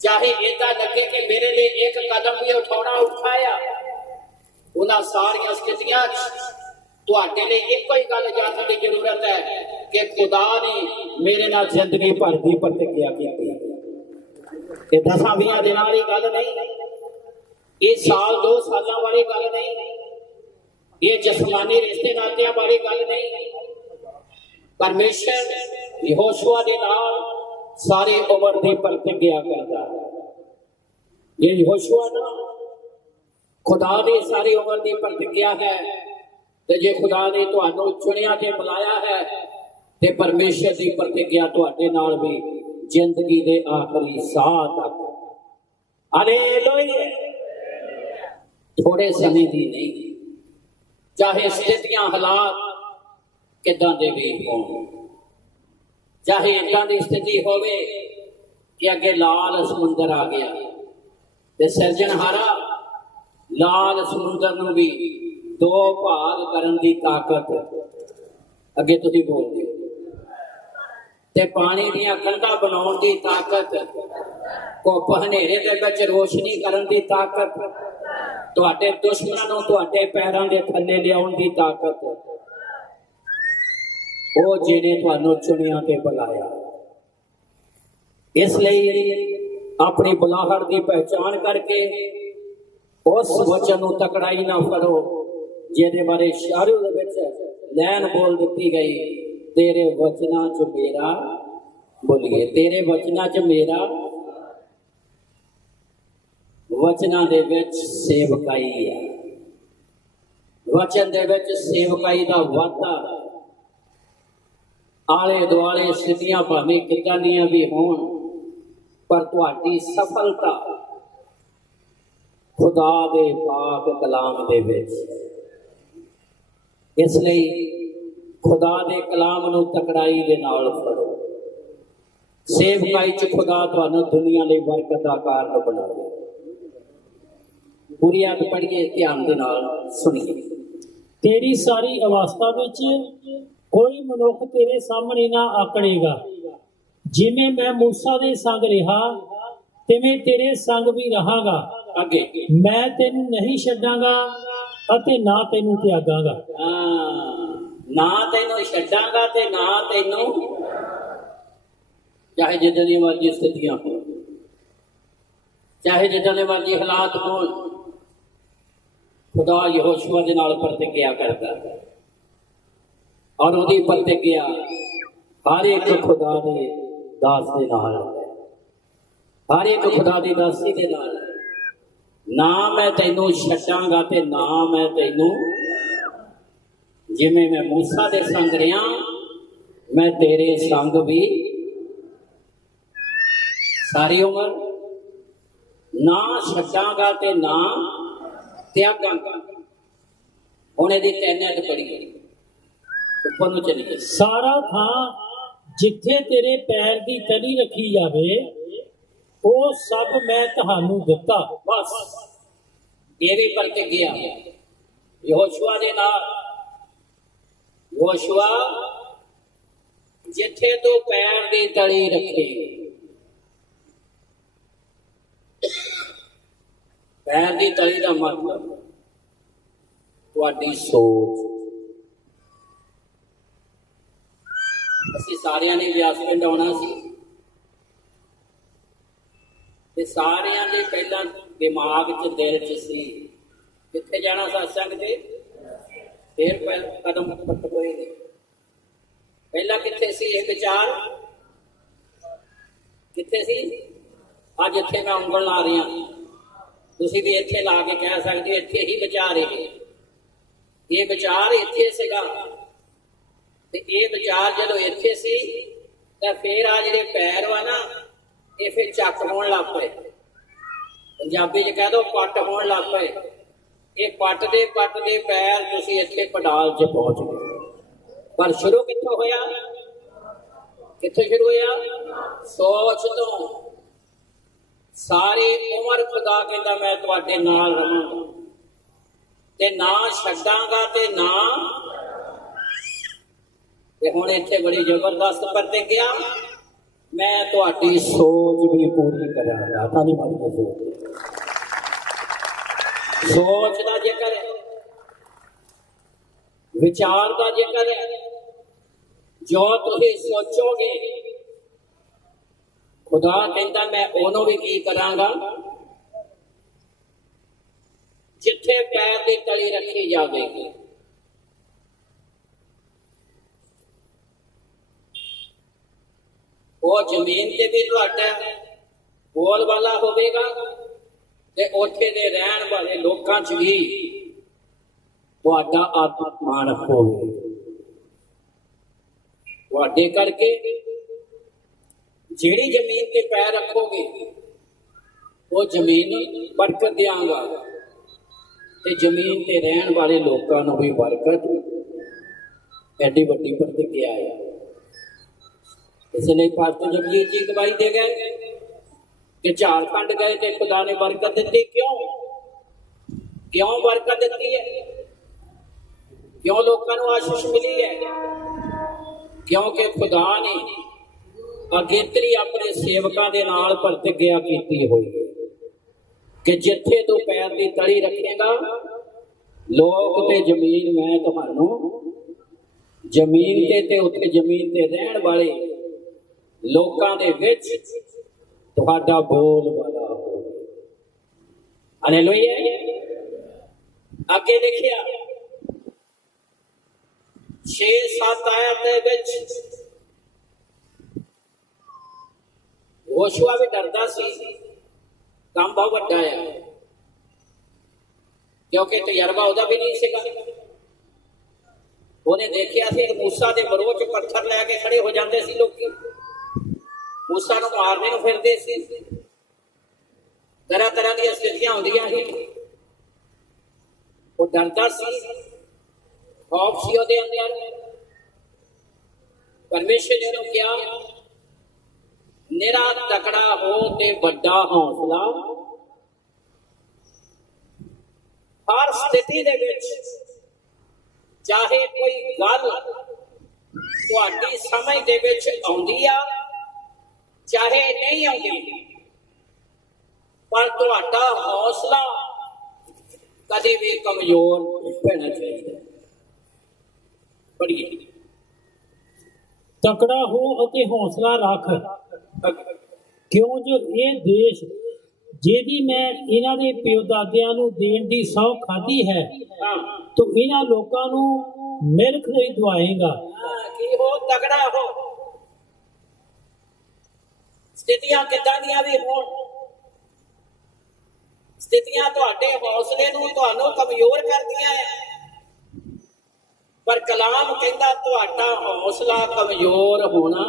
ਚਾਹੇ ਏਦਾਂ ਲੱਗੇ ਕਿ ਮੇਰੇ ਲਈ ਇੱਕ ਕਦਮ ਵੀ ਉਠਾਉਣਾ ਔਖਾ ਆ, ਉਹਨਾਂ ਸਾਰੀਆਂ ਸਥਿਤੀਆਂ 'ਚ ਤੁਹਾਡੇ ਲਈ ਇੱਕੋ ਹੀ ਗੱਲ ਜਾਣਨ ਦੀ ਜ਼ਰੂਰਤ ਹੈ ਕਿ ਖੁਦਾ ਨੇ ਮੇਰੇ ਨਾਲ ਜ਼ਿੰਦਗੀ ਭਰ ਦੀ ਪ੍ਰਤੀਗਿਆ ਕੀਤੀ। ਇਹ 10-20 ਦਿਨਾਂ ਵਾਲੀ ਗੱਲ ਨਹੀਂ, ਇਹ ਸਾਲ 2 ਸਾਲਾਂ ਵਾਲੀ ਗੱਲ ਨਹੀਂ, ਇਹ ਜਸਮਾਨੀ ਰਿਸ਼ਤੇ ਨਾਤਿਆਂ ਵਾਲੀ ਗੱਲ ਨਹੀਂ। ਪਰਮੇਸ਼ਰ ਯਹੋਸ਼ੂਆ ਦੇ ਨਾਲ ਸਾਰੀ ਉਮਰ ਦੀ ਪ੍ਰਤੀਗਿਆ ਕਰਦਾ ਹੈ। ਇਹ ਯਹੋਸ਼ੂਆ ਨਾ ਖੁਦਾ ਦੀ ਸਾਰੀ ਉਮਰ ਦੀ ਪ੍ਰਤੀਗਿਆ ਹੈ, ਤੇ ਜੇ ਖੁਦਾ ਨੇ ਤੁਹਾਨੂੰ ਚੁਣਿਆ ਤੇ ਬੁਲਾਇਆ ਹੈ ਤੇ ਪਰਮੇਸ਼ਰ ਦੀ ਪ੍ਰਤੀਗਿਆ ਤੁਹਾਡੇ ਨਾਲ ਵੀ ਜ਼ਿੰਦਗੀ ਦੇ ਆਖਰੀ ਸਾਹ ਤੱਕ। ਹਾਲੇਲੂਇਆ। ਥੋੜੇ ਸਮੇਂ ਦੀ ਨਹੀਂ, ਚਾਹੇ ਸਥਿਤੀਆਂ ਹਾਲਾਤ ਕਿੱਦਾਂ ਦੇ ਵੀ ਹੋਣ, ਚਾਹੇ ਏਦਾਂ ਦੀ ਸਥਿਤੀ ਹੋਵੇ ਕਿ ਅੱਗੇ ਲਾਲ ਸਮੁੰਦਰ ਆ ਗਿਆ ਤੇ ਸਿਰਜਣਹਾਰਾ ਲਾਲ ਸਮੁੰਦਰ ਨੂੰ ਵੀ 2 ਭਾਗ ਕਰਨ ਦੀ ਤਾਕਤ, ਅੱਗੇ ਤੁਸੀਂ ਬੋਲਦੇ ਹੋ, ਤੇ ਪਾਣੀ ਦੀਆਂ ਕੰਧਾਂ ਬਣਾਉਣ ਦੀ ਤਾਕਤ, ਘੁੱਪ ਹਨੇਰੇ ਦੇ ਵਿੱਚ ਰੋਸ਼ਨੀ ਕਰਨ ਦੀ ਤਾਕਤ, ਤੁਹਾਡੇ ਦੁਸ਼ਮਣਾਂ ਨੂੰ ਤੁਹਾਡੇ ਪੈਰਾਂ ਦੇ ਥੱਲੇ ਲਿਆਉਣ ਦੀ ਤਾਕਤ, ਉਹ ਜਿਹਨੇ ਤੁਹਾਨੂੰ ਚੁਣਿਆ ਤੇ ਬੁਲਾਇਆ। ਇਸ ਲਈ ਆਪਣੀ ਬੁਲਾਹਟ ਦੀ ਪਹਿਚਾਣ ਕਰਕੇ ਉਸ ਵਚਨ ਨੂੰ ਤਕੜਾਈ ਨਾ ਫੜੋ ਜਿਹਦੇ ਬਾਰੇ ਸ਼ਾਰੂ ਦੇ ਵਿੱਚ ਲੈਣ ਬੋਲ ਦਿੱਤੀ ਗਈ, ਤੇਰੇ ਵਚਨਾਂ 'ਚ ਮੇਰਾ, ਬੋਲੀਏ, ਤੇਰੇ ਵਚਨਾਂ 'ਚ ਮੇਰਾ, ਵਚਨਾਂ ਦੇ ਵਿੱਚ ਸੇਵਕਾਈ ਹੈ, ਵਚਨ ਦੇ ਵਿੱਚ ਸੇਵਕਾਈ ਦਾ ਵਾਧਾ। ਆਲੇ ਦੁਆਲੇ ਸਥਿਤੀਆਂ ਭਾਵੇਂ ਕਿੱਦਾਂ ਦੀਆਂ ਵੀ ਹੋਣ, ਪਰ ਤੁਹਾਡੀ ਸਫਲਤਾ ਖੁਦਾ ਦੇ ਪਾਕ ਕਲਾਮ ਦੇ ਵਿੱਚ। ਇਸ ਲਈ ਖੁਦਾ ਦੇ ਕਲਾਮ ਨੂੰ ਤਕੜਾਈ ਦੇ ਨਾਲ ਫੜੋ। ਸੇਵਕਾਈ 'ਚ ਖੁਦਾ ਤੁਹਾਨੂੰ ਦੁਨੀਆ ਲਈ ਬਰਕਤ ਦਾ ਕਾਰਨ ਬਣਾਵੇ। ਪੂਰੀ ਆਇਤ ਪੜ੍ਹੀਏ, ਧਿਆਨ ਦੇ ਨਾਲ ਸੁਣੀਏ। ਤੇਰੀ ਸਾਰੀ ਅਵਸਥਾ ਵਿੱਚ ਕੋਈ ਮਨੁੱਖ ਤੇਰੇ ਸਾਹਮਣੇ ਨਾ ਆਕੜੇਗਾ। ਜਿਵੇਂ ਮੈਂ ਮੂਸਾ ਦੇ ਸੰਗ ਰਿਹਾ ਤਿਵੇਂ ਤੇਰੇ ਸੰਗ ਵੀ ਰਹਾਂਗਾ। ਅੱਗੇ, ਮੈਂ ਤੈਨੂੰ ਨਹੀਂ ਛੱਡਾਂਗਾ ਅਤੇ ਨਾ ਤੈਨੂੰ ਤਿਆਗਾਂਗਾ। ਨਾ ਤੈਨੂੰ ਛੱਡਾਂਗਾ ਤੇ ਨਾ ਤੈਨੂੰ, ਚਾਹੇ ਜਿੱਦਾਂ ਦੀ ਮਰਜ਼ੀ ਸਥਿਤੀਆਂ ਹੋਣ, ਚਾਹੇ ਜਿੱਦਾਂ ਦੇ ਮਰਜ਼ੀ ਹਾਲਾਤ ਹੋਣ, ਖੁਦਾ ਯਹੋਸ਼ੂਆ ਦੇ ਨਾਲ ਪ੍ਰਤੀਗਿਆ ਕਰਦਾ ਹੈ, ਔਰ ਉਹਦੀ ਪ੍ਰਤੀਗਿਆ ਹਰ ਇੱਕ ਖੁਦਾ ਦੇ ਦਾਸ ਦੇ ਨਾਲ ਹੈ, ਹਰ ਇੱਕ ਖੁਦਾ ਦੀ ਦਾਸੀ ਦੇ ਨਾਲ। ਨਾ ਮੈਂ ਤੈਨੂੰ ਛੱਡਾਂਗਾ ਤੇ ਨਾ ਮੈਂ ਤੈਨੂੰ, ਜਿਵੇਂ ਮੈਂ ਮੂਸਾ ਦੇ ਸੰਗ ਰਿਹਾ ਮੈਂ ਤੇਰੇ ਸੰਗ ਵੀ ਸਾਰੀ ਉਮਰ, ਨਾ ਛੱਡਾਂਗਾ ਤੇ ਨਾ ਤਿਆਗਾਂਗਾ। ਹੁਣ ਇਹਦੀ 3 ਐਤ ਪੜੀ ਉੱਪਰ ਨੂੰ ਚਲੀ ਗਈ। ਸਾਰਾ ਥਾਂ ਜਿੱਥੇ ਤੇਰੇ ਪੈਰ ਦੀ ਤਲੀ ਰੱਖੀ ਜਾਵੇ ਉਹ ਸਭ ਮੈਂ ਤੁਹਾਨੂੰ ਦਿੱਤਾ। ਬਸ ਇਹ ਵੀ ਪ੍ਰਤੀਗਿਆ ਯਹੋਸ਼ੂਆ ਦੇ ਨਾਲ। ਯਹੋਸ਼ੂਆ, ਜਿੱਥੇ ਤੂੰ ਪੈਰ ਦੀ ਤਲੀ ਰੱਖੇ, ਪੈਰ ਦੀ ਤਲੀ ਦਾ ਮਤਲਬ ਤੁਹਾਡੀ ਸੋਚ। ਅਸੀਂ ਸਾਰਿਆਂ ਨੇ ਵਿਆਸ ਪਿੰਡ ਆਉਣਾ ਸੀ ਤੇ ਸਾਰਿਆਂ ਦੇ ਪਹਿਲਾਂ ਦਿਮਾਗ 'ਚ, ਦਿਲ 'ਚ ਸੀ ਕਿੱਥੇ ਜਾਣਾ ਸਤਸੰਗ ਤੇ, ਫਿਰ ਕਦਮ ਪੱਟ ਹੋਏ ਨੇ। ਪਹਿਲਾਂ ਕਿੱਥੇ ਸੀ ਇਹ ਵਿਚਾਰ, ਕਿੱਥੇ ਸੀ? ਅੱਜ ਇੱਥੇ ਮੈਂ ਉਂਗਲ ਲਾ ਰਿਹਾ, ਤੁਸੀਂ ਵੀ ਇੱਥੇ ਲਾ ਕੇ ਕਹਿ ਸਕਦੇ ਹੋ ਇੱਥੇ ਹੀ ਵਿਚਾਰ ਇਹ ਵਿਚਾਰ ਇੱਥੇ ਸੀਗਾ। ਤੇ ਇਹ ਵਿਚਾਰ ਜਦੋਂ ਇੱਥੇ ਸੀ ਤਾਂ ਫਿਰ ਆ ਜਿਹੜੇ ਪੈਰ ਵਾ ਨਾ, ਇਹ ਫਿਰ ਚੱਕ ਹੋਣ ਲੱਗ ਪਏ। ਪੰਜਾਬੀ 'ਚ ਕਹਿ ਦੋ ਪੱਟ ਹੋਣ ਲੱਗ ਪਏ। ਇਹ ਪੱਟ ਦੇ ਪੈਰ ਤੁਸੀਂ ਇੱਥੇ ਪਡਾਲ 'ਚ ਪਹੁੰਚ ਗਏ। ਪਰ ਸ਼ੁਰੂ ਕਿੱਥੋਂ ਹੋਇਆ? ਕਿੱਥੇ ਸ਼ੁਰੂ ਹੋਇਆ? ਸੋਚ ਤੋਂ। ਸਾਰੀ ਉਮਰ ਖੁਦਾ ਕਹਿੰਦਾ ਮੈਂ ਤੁਹਾਡੇ ਨਾਲ ਰਹਾਂਗਾ ਤੇ ਨਾ ਛੱਡਾਂਗਾ ਤੇ ਨਾ ਤੇ ਹੁਣ ਇੱਥੇ ਬੜੀ ਜ਼ਬਰਦਸਤ ਪ੍ਰਤੀਗਿਆ, ਮੈਂ ਤੁਹਾਡੀ ਸੋਚ ਵੀ ਪੂਰੀ ਕਰਾਂਗਾ। ਤਾਂ ਨਹੀਂ ਮਾਰੀ ਸੋਚ ਦਾ ਜ਼ਿਕਰ ਹੈ, ਵਿਚਾਰ ਦਾ ਜ਼ਿਕਰ ਹੈ। ਜੋ ਤੁਸੀਂ ਸੋਚੋਗੇ ਖੁਦਾ ਕਹਿੰਦਾ ਮੈਂ ਉਹਨੂੰ ਵੀ ਕੀ ਕਰਾਂਗਾ, ਜਿੱਥੇ ਪੈਰ ਦੀ ਤਲੀ ਰੱਖੀ ਜਾਵੇਗੀ। ਉਹ ਜ਼ਮੀਨ ਤੇ ਵੀ ਤੁਹਾਡਾ ਬੋਲ ਵਾਲਾ ਹੋਵੇਗਾ ਤੇ ਉੱਥੇ ਦੇ ਰਹਿਣ ਵਾਲੇ ਲੋਕਾਂ 'ਚ ਵੀ ਤੁਹਾਡਾ ਆਤਮਾਨ ਹੋਵੇ। ਤੁਹਾਡੇ ਕਰਕੇ ਜਿਹੜੀ ਜ਼ਮੀਨ ਤੇ ਪੈਰ ਰੱਖੋਗੇ ਉਹ ਜ਼ਮੀਨ ਬਰਕਤ ਦਿਆਂਗਾ ਤੇ ਜ਼ਮੀਨ ਤੇ ਰਹਿਣ ਵਾਲੇ ਲੋਕਾਂ ਨੂੰ ਵੀ ਬਰਕਤ। ਐਡੀ ਵੱਡੀ ਪ੍ਰਤੀਗਿਆ ਹੈ। ਇਸ ਲਈ ਪਾਸਟਰ ਜਗਜੀਤ ਜੀ ਗਵਾਹੀ ਦੇ ਗਏ ਕਿ ਝਾਰਖੰਡ ਗਏ ਤੇ ਖੁਦਾ ਨੇ ਬਰਕਤ ਦਿੱਤੀ। ਕਿਉਂ ਬਰਕਤ ਦਿੱਤੀ ਹੈ? ਕਿਉਂ ਲੋਕਾਂ ਨੂੰ ਆਸ਼ੀਸ਼ ਮਿਲੀ ਹੈ? ਕਿਉਂਕਿ ਖੁਦਾ ਨੇ ਅਗੇਤਰੀ ਆਪਣੇ ਸੇਵਕਾਂ ਦੇ ਨਾਲ ਪ੍ਰਤੀਗਿਆ ਕੀਤੀ ਹੋਈ ਹੈ ਕਿ ਜਿੱਥੇ ਤੂੰ ਪੈਰ ਦੀ ਤਲੀ ਰੱਖੇਗਾ, ਲੋਕ ਤੇ ਜ਼ਮੀਨ ਮੈਂ ਤੁਹਾਨੂੰ ਜ਼ਮੀਨ ਤੇ ਉੱਥੇ ਜ਼ਮੀਨ ਤੇ ਰਹਿਣ ਵਾਲੇ ਲੋਕਾਂ ਦੇ ਵਿੱਚ ਤੁਹਾਡਾ ਬੋਲ ਵਾਲਾ ਹੋਵੇ। ਹਾਲੇਲੂਇਆ। ਅੱਗੇ ਲਿਖਿਆ 6-7 ਆਇਤ ਦੇ ਵਿੱਚ ਯਹੋਸ਼ੂਆ ਵੀ ਡਰਦਾ ਸੀ, ਕੰਮ ਬਹੁਤ ਵੱਡਾ ਹੈ ਕਿਉਂਕਿ ਤਜਰਬਾ ਉਹਦਾ ਵੀ ਨਹੀਂ ਸੀਗਾ। ਉਹਨੇ ਦੇਖਿਆ ਸੀ ਮੂਸਾ ਦੇ ਵਿਰੋਧ 'ਚ ਪੱਥਰ ਲੈ ਕੇ ਖੜੇ ਹੋ ਜਾਂਦੇ ਸੀ ਲੋਕੀ, ਮੂਸਾ ਨੂੰ ਮਾਰਨੇ ਨੂੰ ਫਿਰਦੇ ਸੀ, ਤਰ੍ਹਾਂ ਤਰ੍ਹਾਂ ਦੀਆਂ ਸਥਿਤੀਆਂ ਹੁੰਦੀਆਂ ਸੀ। ਉਹ ਡਰਦਾ ਸੀ, ਖੌਫ ਸੀ ਉਹਦੇ ਅੰਦਰ। ਪਰਮੇਸ਼ਰ ਨੇ ਉਹਨੂੰ ਕਿਹਾ ਨਿਰਾ ਤਕੜਾ ਹੋ ਤੇ ਵੱਡਾ ਹੌਸਲਾ। ਹਰ ਸਥਿਤੀ ਦੇ ਵਿੱਚ ਚਾਹੇ ਕੋਈ ਗੱਲ ਤੁਹਾਡੀ ਸਮਝ ਦੇ ਵਿੱਚ ਆਉਂਦੀ ਆ ਚਾਹੇ ਨਹੀਂ ਆਉਂਦੀ, ਪਰ ਤੁਹਾਡਾ ਹੌਸਲਾ ਕਦੇ ਵੀ ਕਮਜ਼ੋਰ ਨਹੀਂ ਹੋਣਾ ਚਾਹੀਦਾ। ਪੜ੍ਹੀਏ। ਤਕੜਾ ਹੋ ਅਤੇ ਹੌਸਲਾ ਰੱਖ, ਕਿਉਂ ਜੋ ਇਹ ਦੇਸ਼ ਜਿਹਦੀ ਮੈਂ ਇਹਨਾਂ ਦੇ ਪਿਓ ਦਾਦਿਆਂ ਨੂੰ ਦੇਣ ਦੀ ਸਹੁੰ ਖਾਧੀ ਹੈ, ਤੂੰ ਇਹਨਾਂ ਲੋਕਾਂ ਨੂੰ ਮਿਲਖ ਨਹੀਂ ਦਵਾਏਗਾ। ਕੀ ਹੋ? ਤਕੜਾ ਹੋ। ਸਥਿਤੀਆਂ ਕਿੱਦਾਂ ਦੀਆਂ ਵੀ ਹੋਣ, ਸਥਿਤੀਆਂ ਤੁਹਾਡੇ ਹੌਸਲੇ ਨੂੰ ਤੁਹਾਨੂੰ ਕਮਜ਼ੋਰ ਕਰਦੀਆਂ ਹੈ, ਪਰ ਕਲਾਮ ਕਹਿੰਦਾ ਤੁਹਾਡਾ ਹੌਸਲਾ ਕਮਜ਼ੋਰ ਹੋਣਾ,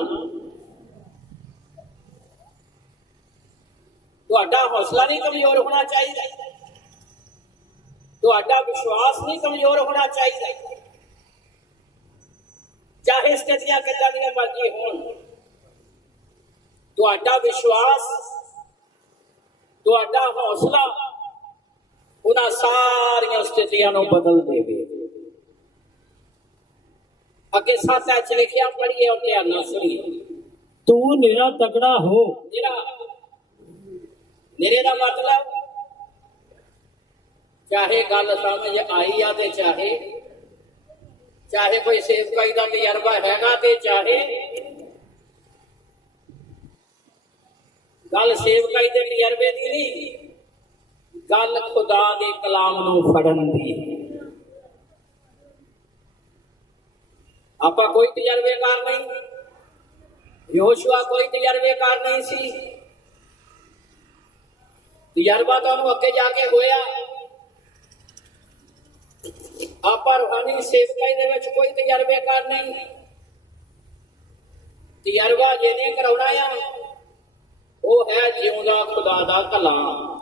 ਤੁਹਾਡਾ ਹੌਸਲਾ ਨਹੀਂ ਕਮਜ਼ੋਰ ਹੋਣਾ ਚਾਹੀਦਾ, ਤੁਹਾਡਾ ਵਿਸ਼ਵਾਸ ਨਹੀਂ ਕਮਜ਼ੋਰ ਹੋਣਾ ਚਾਹੀਦਾ। ਚਾਹੇ ਸਥਿਤੀਆਂ ਕਿੱਦਾਂ ਦੀਆਂ ਮਰਜ਼ੀ ਹੋਣ, ਤੁਹਾਡਾ ਵਿਸ਼ਵਾਸ, ਤੁਹਾਡਾ ਹੌਸਲਾ ਉਹਨਾਂ ਸਾਰੀਆਂ ਸਥਿਤੀਆਂ ਨੂੰ ਬਦਲ ਦੇਵੇ। ਅੱਗੇ 7 ਚ ਲਿਖਿਆ, ਪੜ੍ਹੀਏ ਔਰ ਧਿਆਨ ਨਾਲ ਸੁਣੀਏ। ਤੂੰ ਨਿਰਾ ਤਕੜਾ ਹੋ। ਨਿਰੇ ਦਾ ਮਤਲਬ ਚਾਹੇ ਗੱਲ ਸਮਝ ਆਈ ਆ ਤੇ ਚਾਹੇ ਕੋਈ ਸੇਵਕਾਈ ਦਾ ਤਜਰਬਾ ਹੈਗਾ ਤੇ ਚਾਹੇ ਗੱਲ ਸੇਵਕਾਈ ਦੇ ਤਜਰਬੇ ਦੀ ਨਹੀਂ, ਗੱਲ ਖੁਦਾ ਦੇ ਕਲਾਮ ਨੂੰ ਫੜਨ ਦੀ। ਆਪਾਂ ਕੋਈ ਤਜਰਬੇਕਾਰ ਨਹੀਂ, ਯਹੋਸ਼ੂਆ ਕੋਈ ਤਜਰਬੇਕਾਰ ਨਹੀਂ ਸੀ। ਤਜਰਬਾ ਤਾਂ ਉਹਨੂੰ ਅੱਗੇ ਜਾ ਕੇ ਹੋਇਆ। ਆਪਾਂ ਰੂਹਾਨੀ ਸੇਵਕਾਈ ਦੇ ਵਿੱਚ ਕੋਈ ਤਜਰਬੇਕਾਰ ਨਹੀਂ। ਤਜਰਬਾ ਜਿਹਨੇ ਕਰਾਉਣਾ ਆ ਉਹ ਹੈ ਜਿਉਂਦਾ ਖੁਦਾ ਦਾ ਕਲਾਮ।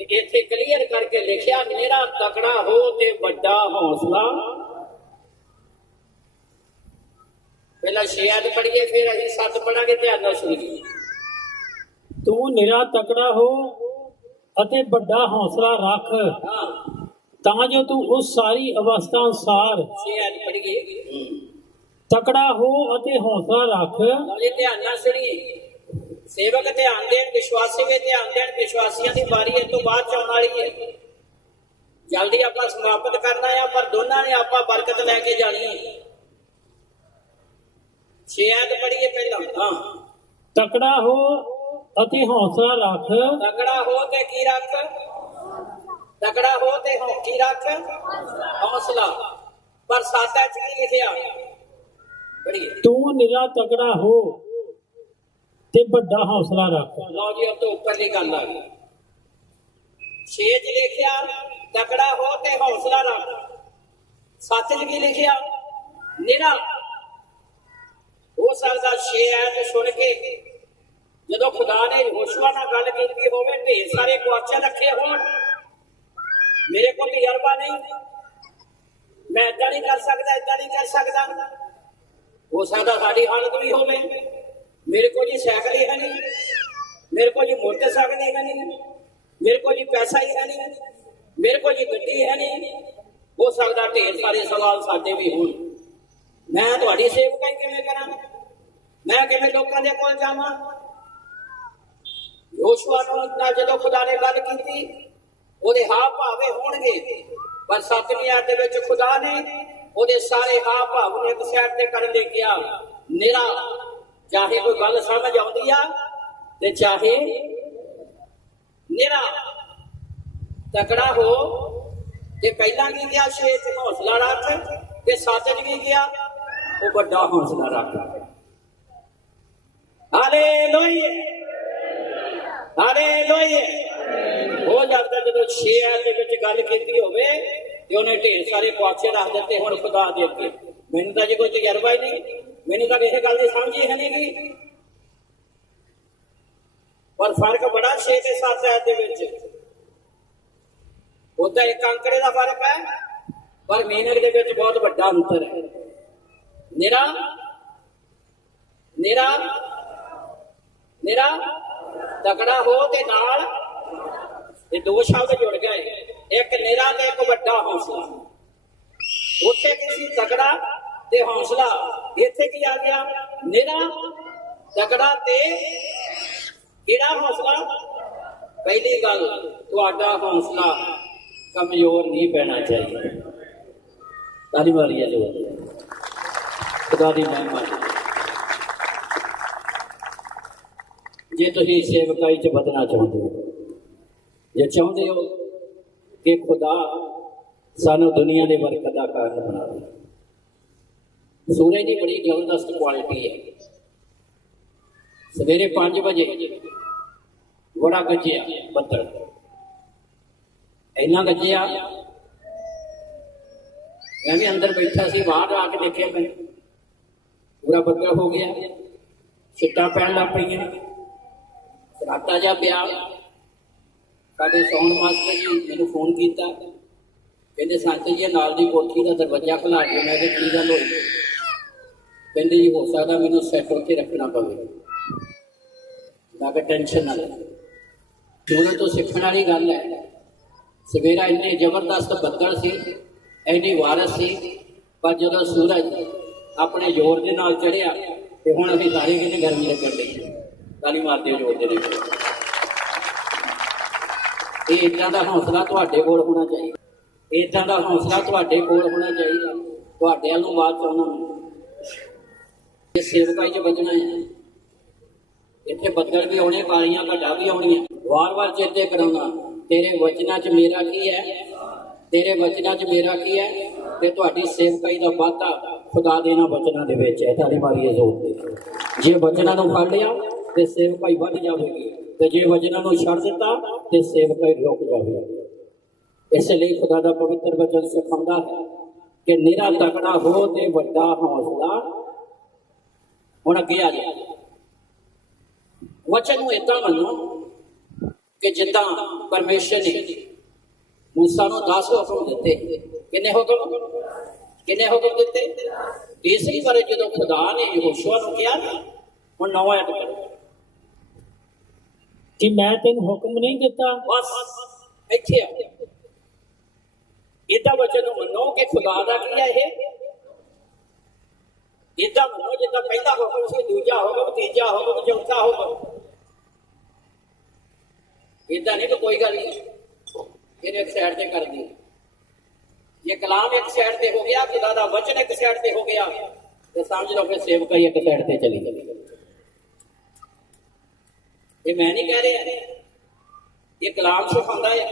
ਤੇ ਇੱਥੇ ਕਲੀਅਰ ਕਰਕੇ ਲਿਖਿਆ, ਮੇਰਾ ਤਕੜਾ ਹੋ ਤੇ ਵੱਡਾ ਹੌਸਲਾ। ਪਹਿਲਾਂ 6 ਆਇਤ ਪੜ੍ਹੀਏ, ਫਿਰ ਅਸੀਂ 7 ਪੜਾਂਗੇ। ਧਿਆਨ ਨਾਲ ਸੁਣੀਏ। ਤੂੰ ਨਿਰਾ ਤਕੜਾ ਹੋ ਅਤੇ ਵੱਡਾ ਹੌਸਲਾ ਰੱਖ, ਤਾਂ ਜੋ ਤੂੰ ਉਸ ਸਾਰੀ ਅਵਸਥਾ ਅਨੁਸਾਰ 6 ਐਤ ਪੜੀਏ। ਤਕੜਾ ਹੋ ਅਤੇ ਹੌਸਲਾ ਰੱਖ। ਲਓ ਜੀ ਧਿਆਨ ਨਾਲ ਸੁਣੀਏ। ਸੇਵਕ ਧਿਆਨ ਦੇਣ, ਵਿਸ਼ਵਾਸੀ ਵੀ ਧਿਆਨ ਦੇਣ। ਵਿਸ਼ਵਾਸੀਆਂ ਦੀ ਵਾਰੀ ਇਸ ਤੋਂ ਬਾਅਦ ਚ ਆਉਣ ਵਾਲੀ ਹੈ। ਜਲਦੀ ਆਪਾਂ ਸਮਾਪਤ ਕਰਨਾ ਆ, ਪਰ ਦੋਨਾਂ ਨੇ ਆਪਾਂ ਬਰਕਤ ਲੈ ਕੇ ਜਾਣੀ ਹੈ। 6 ਐਤ ਪੜੀਏ ਪਹਿਲਾਂ। ਹਾਂ, ਤਕੜਾ ਹੋ ਅਤੇ ਹੌਸਲਾ ਰੱਖ। ਤਕੜਾ ਹੋ ਤੇ ਕੀ ਰੱਖ? ਤਕੜਾ ਹੋ ਤੇ ਕੀ ਰੱਖ? ਹੌਸਲਾ। ਪਰ 7 ਚ ਕੀ ਲਿਖਿਆ? ਪੜੀਏ। ਤੂੰ ਨਿਰਾ ਤਕੜਾ ਹੋ ਤੇ ਵੱਡਾ ਹੌਸਲਾ ਰੱਖ। ਲਓ ਜੀ, अब तो ਉੱਪਰਲੀ ਗੱਲ ਆ ਗਈ। 6 ਚ ਲਿਖਿਆ ਤਕੜਾ ਹੋ ਤੇ ਹੌਸਲਾ ਰੱਖ। 7 ਚ ਕੀ ਲਿਖਿਆ? ਨਿਰਾ। ਹੋ ਸਕਦਾ 6 ਐਤ ਸੁਣ ਕੇ ਜਦੋਂ ਖੁਦਾ ਨੇ ਯਹੋਸ਼ੂਆ ਨਾਲ ਗੱਲ ਕੀਤੀ ਹੋਵੇ, ਢੇਰ ਸਾਰੇ ਕੁਆਚੇ ਰੱਖੇ ਹੋਣ, ਮੇਰੇ ਕੋਲ ਤਜਰਬਾ ਨਹੀਂ, ਮੈਂ ਏਦਾਂ ਨਹੀਂ ਕਰ ਸਕਦਾ, ਏਦਾਂ ਨਹੀਂ ਕਰ ਸਕਦਾ। ਹੋ ਸਕਦਾ ਸਾਡੀ ਹਾਲਤ ਵੀ ਹੋਵੇ, ਮੇਰੇ ਕੋਲ ਜੀ ਸਾਈਕਲ ਹੀ ਹੈ ਨਹੀਂ, ਮੇਰੇ ਕੋਲ ਜੀ ਮੋਟਰਸਾਈਕਲ ਹੀ ਹੈ ਨਹੀਂ, ਮੇਰੇ ਕੋਲ ਜੀ ਪੈਸਾ ਹੀ ਹੈ ਨਹੀਂ, ਮੇਰੇ ਕੋਲ ਜੀ ਗੱਡੀ ਹੈ ਨਹੀਂ। ਹੋ ਸਕਦਾ ਢੇਰ ਸਾਰੇ ਸਵਾਲ ਸਾਡੇ ਵੀ ਹੋਣ। ਮੈਂ ਤੁਹਾਡੀ ਸੇਵਕਾਈ ਕਿਵੇਂ ਕਰਾਂ? ਮੈਂ ਕਿਵੇਂ ਲੋਕਾਂ ਦੇ ਕੋਲ ਜਾਵਾਂ? ਯਹੋਸ਼ੂਆ ਨਾਲ ਜਦੋਂ ਖੁਦਾ ਨੇ ਗੱਲ ਕੀਤੀ, ਉਹਦੇ ਹਾਵ ਭਾਵੇ ਹੋਣਗੇ, ਪਰ 7ਵੀਂ ਆਇਤ ਦੇ ਵਿੱਚ ਖੁਦਾ ਨੇ ਉਹਦੇ ਸਾਰੇ ਹਾਵ ਭਾਵ ਨੂੰ ਇੱਕ ਸਾਈਡ ਤੇ ਕਰਨ ਲਈ ਕਿਹਾ, ਨਿਰਾ। ਚਾਹੇ ਕੋਈ ਗੱਲ ਸਮਝ ਆਉਂਦੀ ਆ ਤੇ ਚਾਹੇ ਨਿਰਾ। ਤਕੜਾ ਹੋ ਤੇ ਪਹਿਲਾਂ ਕੀ ਕਿਹਾ? 6 ਚ ਹੌਸਲਾ ਰੱਖ ਤੇ 7 ਚ ਕੀ ਕਿਹਾ? ਉਹ ਵੱਡਾ ਹੌਸਲਾ ਰੱਖ। Hallelujah, hallelujah. ਹੋ ਜਾਂਦਾ ਜਦੋਂ 6 ਐਤ ਦੇ ਵਿੱਚ ਗੱਲ ਕੀਤੀ ਹੋਵੇ ਤੇ ਉਹਨੇ ਢੇਰ ਸਾਰੇ ਕੁਆਚੇ ਰੱਖ ਦਿੱਤੇ ਹੁਣ ਖੁਦਾ ਦੇ ਅੱਗੇ। ਮੈਨੂੰ ਤਾਂ ਜੇ ਕੋਈ ਤਜਰਬਾ ਹੀ ਨਹੀਂ, ਮੈਨੂੰ ਤਾਂ ਕਿਸੇ ਗੱਲ ਦੀ ਸਮਝ ਹੀ ਨਹੀਂ ਗਈ। ਪਰ ਫਰਕ ਬੜਾ 6 ਤੇ 7 ਐਤ ਦੇ ਵਿੱਚ। ਉਹਦਾ ਇੱਕ ਅੰਕੜੇ ਦਾ ਫਰਕ ਹੈ, ਪਰ ਮੀਨਿੰਗ ਦੇ ਵਿੱਚ ਬਹੁਤ ਵੱਡਾ ਅੰਤਰ ਹੈ। ਨਿਰਾ, ਨਿਰਾ, ਨਿਰਾ। ਤਕੜਾ ਹੋ ਤੇ ਨਾਲ ਇਹ ਦੋ ਸ਼ਬਦ ਜੁੜ ਗਏ, ਇੱਕ ਨਿਰਾ ਤੇ ਇੱਕ ਵੱਡਾ ਹੌਸਲਾ। ਉੱਥੇ ਕਿਸੇ ਤਕੜਾ ਤੇ ਹੌਸਲਾ, ਇੱਥੇ ਕੀ ਆ ਗਿਆ? ਨਿਰਾ, ਤਕੜਾ ਤੇ ਕਿਹੜਾ ਹੌਸਲਾ? ਪਹਿਲੀ ਗੱਲ, ਤੁਹਾਡਾ ਹੌਸਲਾ ਕਮਜ਼ੋਰ ਨਹੀਂ ਪੈਣਾ ਚਾਹੀਦਾ। ਤਾਲੀ ਮਾਰੀ ਹੈ ਜੋ ਖੁਦਾ ਦੀ ਮਹਿਮਾ। ਜੇ ਤੁਸੀਂ ਸੇਵਕਾਈ ਚ ਵਧਣਾ ਚਾਹੁੰਦੇ ਹੋ, ਜੇ ਚਾਹੁੰਦੇ ਹੋ ਕਿ ਖੁਦਾ ਸਾਨੂੰ ਦੁਨੀਆ ਦੇ ਬਰਕਤ ਦਾ ਕਾਰਨ ਬਣਾਵੇ, ਸੂਰਜ ਦੀ ਬੜੀ ਜ਼ਬਰਦਸਤ ਕੁਆਲਿਟੀ ਹੈ। ਸਵੇਰੇ 5 ਵਜੇ ਬੜਾ ਗੱਜਿਆ ਬੱਦਲ, ਇੰਨਾ ਗੱਜਿਆ ਮੈਂ ਵੀ ਅੰਦਰ ਬੈਠਾ ਸੀ, ਬਾਹਰ ਆ ਕੇ ਦੇਖਿਆ ਮੈਂ ਪੂਰਾ ਬੱਦਲ ਹੋ ਗਿਆ, ਛਿੱਟਾਂ ਪੈਣ ਲੱਗ ਪਈਆਂ, ਰਾਤਾ ਜਿਹਾ ਪਿਆ। ਸਾਡੇ ਸਾਊਂਡ ਮਾਸਟਰ ਜੀ ਮੈਨੂੰ ਫੋਨ ਕੀਤਾ, ਕਹਿੰਦੇ ਸੰਤ ਜੀ ਨਾਲ ਦੀ ਕੋਠੀ ਦਾ ਦਰਵਾਜ਼ਾ ਖੁਲਾ ਕੇ। ਮੈਂ ਕਿਹਾ ਕੀ ਗੱਲ ਹੋਈ? ਕਹਿੰਦੇ ਜੀ ਹੋ ਸਕਦਾ ਮੈਨੂੰ ਸੈੱਟ ਉੱਥੇ ਰੱਖਣਾ ਪਵੇ। ਮੈਂ ਕਿਹਾ ਟੈਨਸ਼ਨ ਨਾ ਲੈ, ਸੂਰਜ ਤੋਂ ਸਿੱਖਣ ਵਾਲੀ ਗੱਲ ਹੈ। ਸਵੇਰਾ ਇੰਨੇ ਜ਼ਬਰਦਸਤ ਬੱਦਲ ਸੀ, ਇੰਨੀ ਵਾਰਸ ਸੀ, ਪਰ ਜਦੋਂ ਸੂਰਜ ਆਪਣੇ ਜ਼ੋਰ ਦੇ ਨਾਲ ਚੜ੍ਹਿਆ ਤੇ ਹੁਣ ਅਸੀਂ ਸਾਰੇ ਕਿਤੇ ਗਰਮੀ ਲੱਗਣ ਡਈ। ਤਾਲੀ ਮਾਰਦੇ ਜ਼ੋਰ ਦੇ ਨਾਲ। ਇਹ ਇੱਦਾਂ ਦਾ ਹੌਸਲਾ ਤੁਹਾਡੇ ਕੋਲ ਹੋਣਾ ਚਾਹੀਦਾ, ਇੱਦਾਂ ਦਾ ਹੌਸਲਾ ਤੁਹਾਡੇ ਕੋਲ ਹੋਣਾ ਚਾਹੀਦਾ। ਤੁਹਾਡੇ ਵੱਲੋਂ ਬਾਤ ਚਾਹੁੰਦਾ ਇਹ ਸੇਵਕਾਈ 'ਚ ਬਚਣਾ ਹੈ। ਇੱਥੇ ਬੱਦਲ ਵੀ ਆਉਣੇ, ਪਾਣੀਆਂ ਘਟਾ ਵੀ ਆਉਣੀਆਂ। ਵਾਰ-ਵਾਰ ਚੇਤੇ ਕਰਾਉਣਾ, ਤੇਰੇ ਵਚਨਾਂ 'ਚ ਮੇਰਾ ਕੀ ਹੈ, ਤੇਰੇ ਵਚਨਾਂ 'ਚ ਮੇਰਾ ਕੀ ਹੈ। ਤੇ ਤੁਹਾਡੀ ਸੇਵਕਾਈ ਦਾ ਵਾਧਾ ਖੁਦਾ ਦੇ ਨਾਲ ਵਚਨਾਂ ਦੇ ਵਿੱਚ ਹੈ। ਤਾਲੀ ਮਾਰੀਏ ਜ਼ੋਰ ਦੇ। ਜੇ ਵਚਨਾਂ ਨੂੰ ਫੜ ਲਿਆ ਤੇ ਸੇਵਕਾਈ ਵੱਧ ਜਾਵੇਗੀ, ਤੇ ਜੇ ਵਚਨਾਂ ਨੂੰ ਛੱਡ ਦਿੱਤਾ ਤੇ ਸੇਵਕਾਈ ਰੁਕ ਜਾਵੇਗੀ। ਇਸ ਲਈ ਖੁਦਾ ਦਾ ਪਵਿੱਤਰ ਵਚਨ ਸਿਖਾਉਂਦਾ ਹੈ ਕਿ ਨਿਰਾ ਤਕੜਾ ਹੋ ਤੇ ਵੱਡਾ ਹੌਸਲਾ। ਹੁਣ ਅੱਗੇ ਆ ਜਾ, ਵਚਨ ਨੂੰ ਏਦਾਂ ਮੰਨੋ ਕਿ ਜਿੱਦਾਂ ਪਰਮੇਸ਼ਰ ਨੇ ਮੂਸਾ ਨੂੰ 10 ਹੁਕਮ ਦਿੱਤੇ। ਕਿੰਨੇ ਹੁਕਮ? ਕਿੰਨੇ ਹੁਕਮ ਦਿੱਤੇ? ਤੀਸਰੀ ਵਾਰ ਜਦੋਂ ਖੁਦਾ ਨੇ ਯਹੋਸ਼ੂਆ ਨੂੰ ਕਿਹਾ ਨਾ, ਹੁਣ 9 ਐਤ ਕਰੋ ਕਿ ਮੈਂ ਤੈਨੂੰ ਹੁਕਮ ਨਹੀਂ ਦਿੱਤਾ। ਬਸ ਇੱਥੇ ਆ, इदा वचन मनो कि खुदा का की है ये इदा मनो जिदा पहला हुक्म से दूजा हुक्म तीजा हुक्म चौथा हुक्म इदा नहीं तो कोई गल नहीं फिर एक साइड से कर दी ये कलाम एक साइड से हो गया खुदा का वचन एक साइड से हो गया तो समझ लो फिर सेवकाई एक साइड से चली गई ये मैं नहीं कह रहा ये कलाम सिखाता है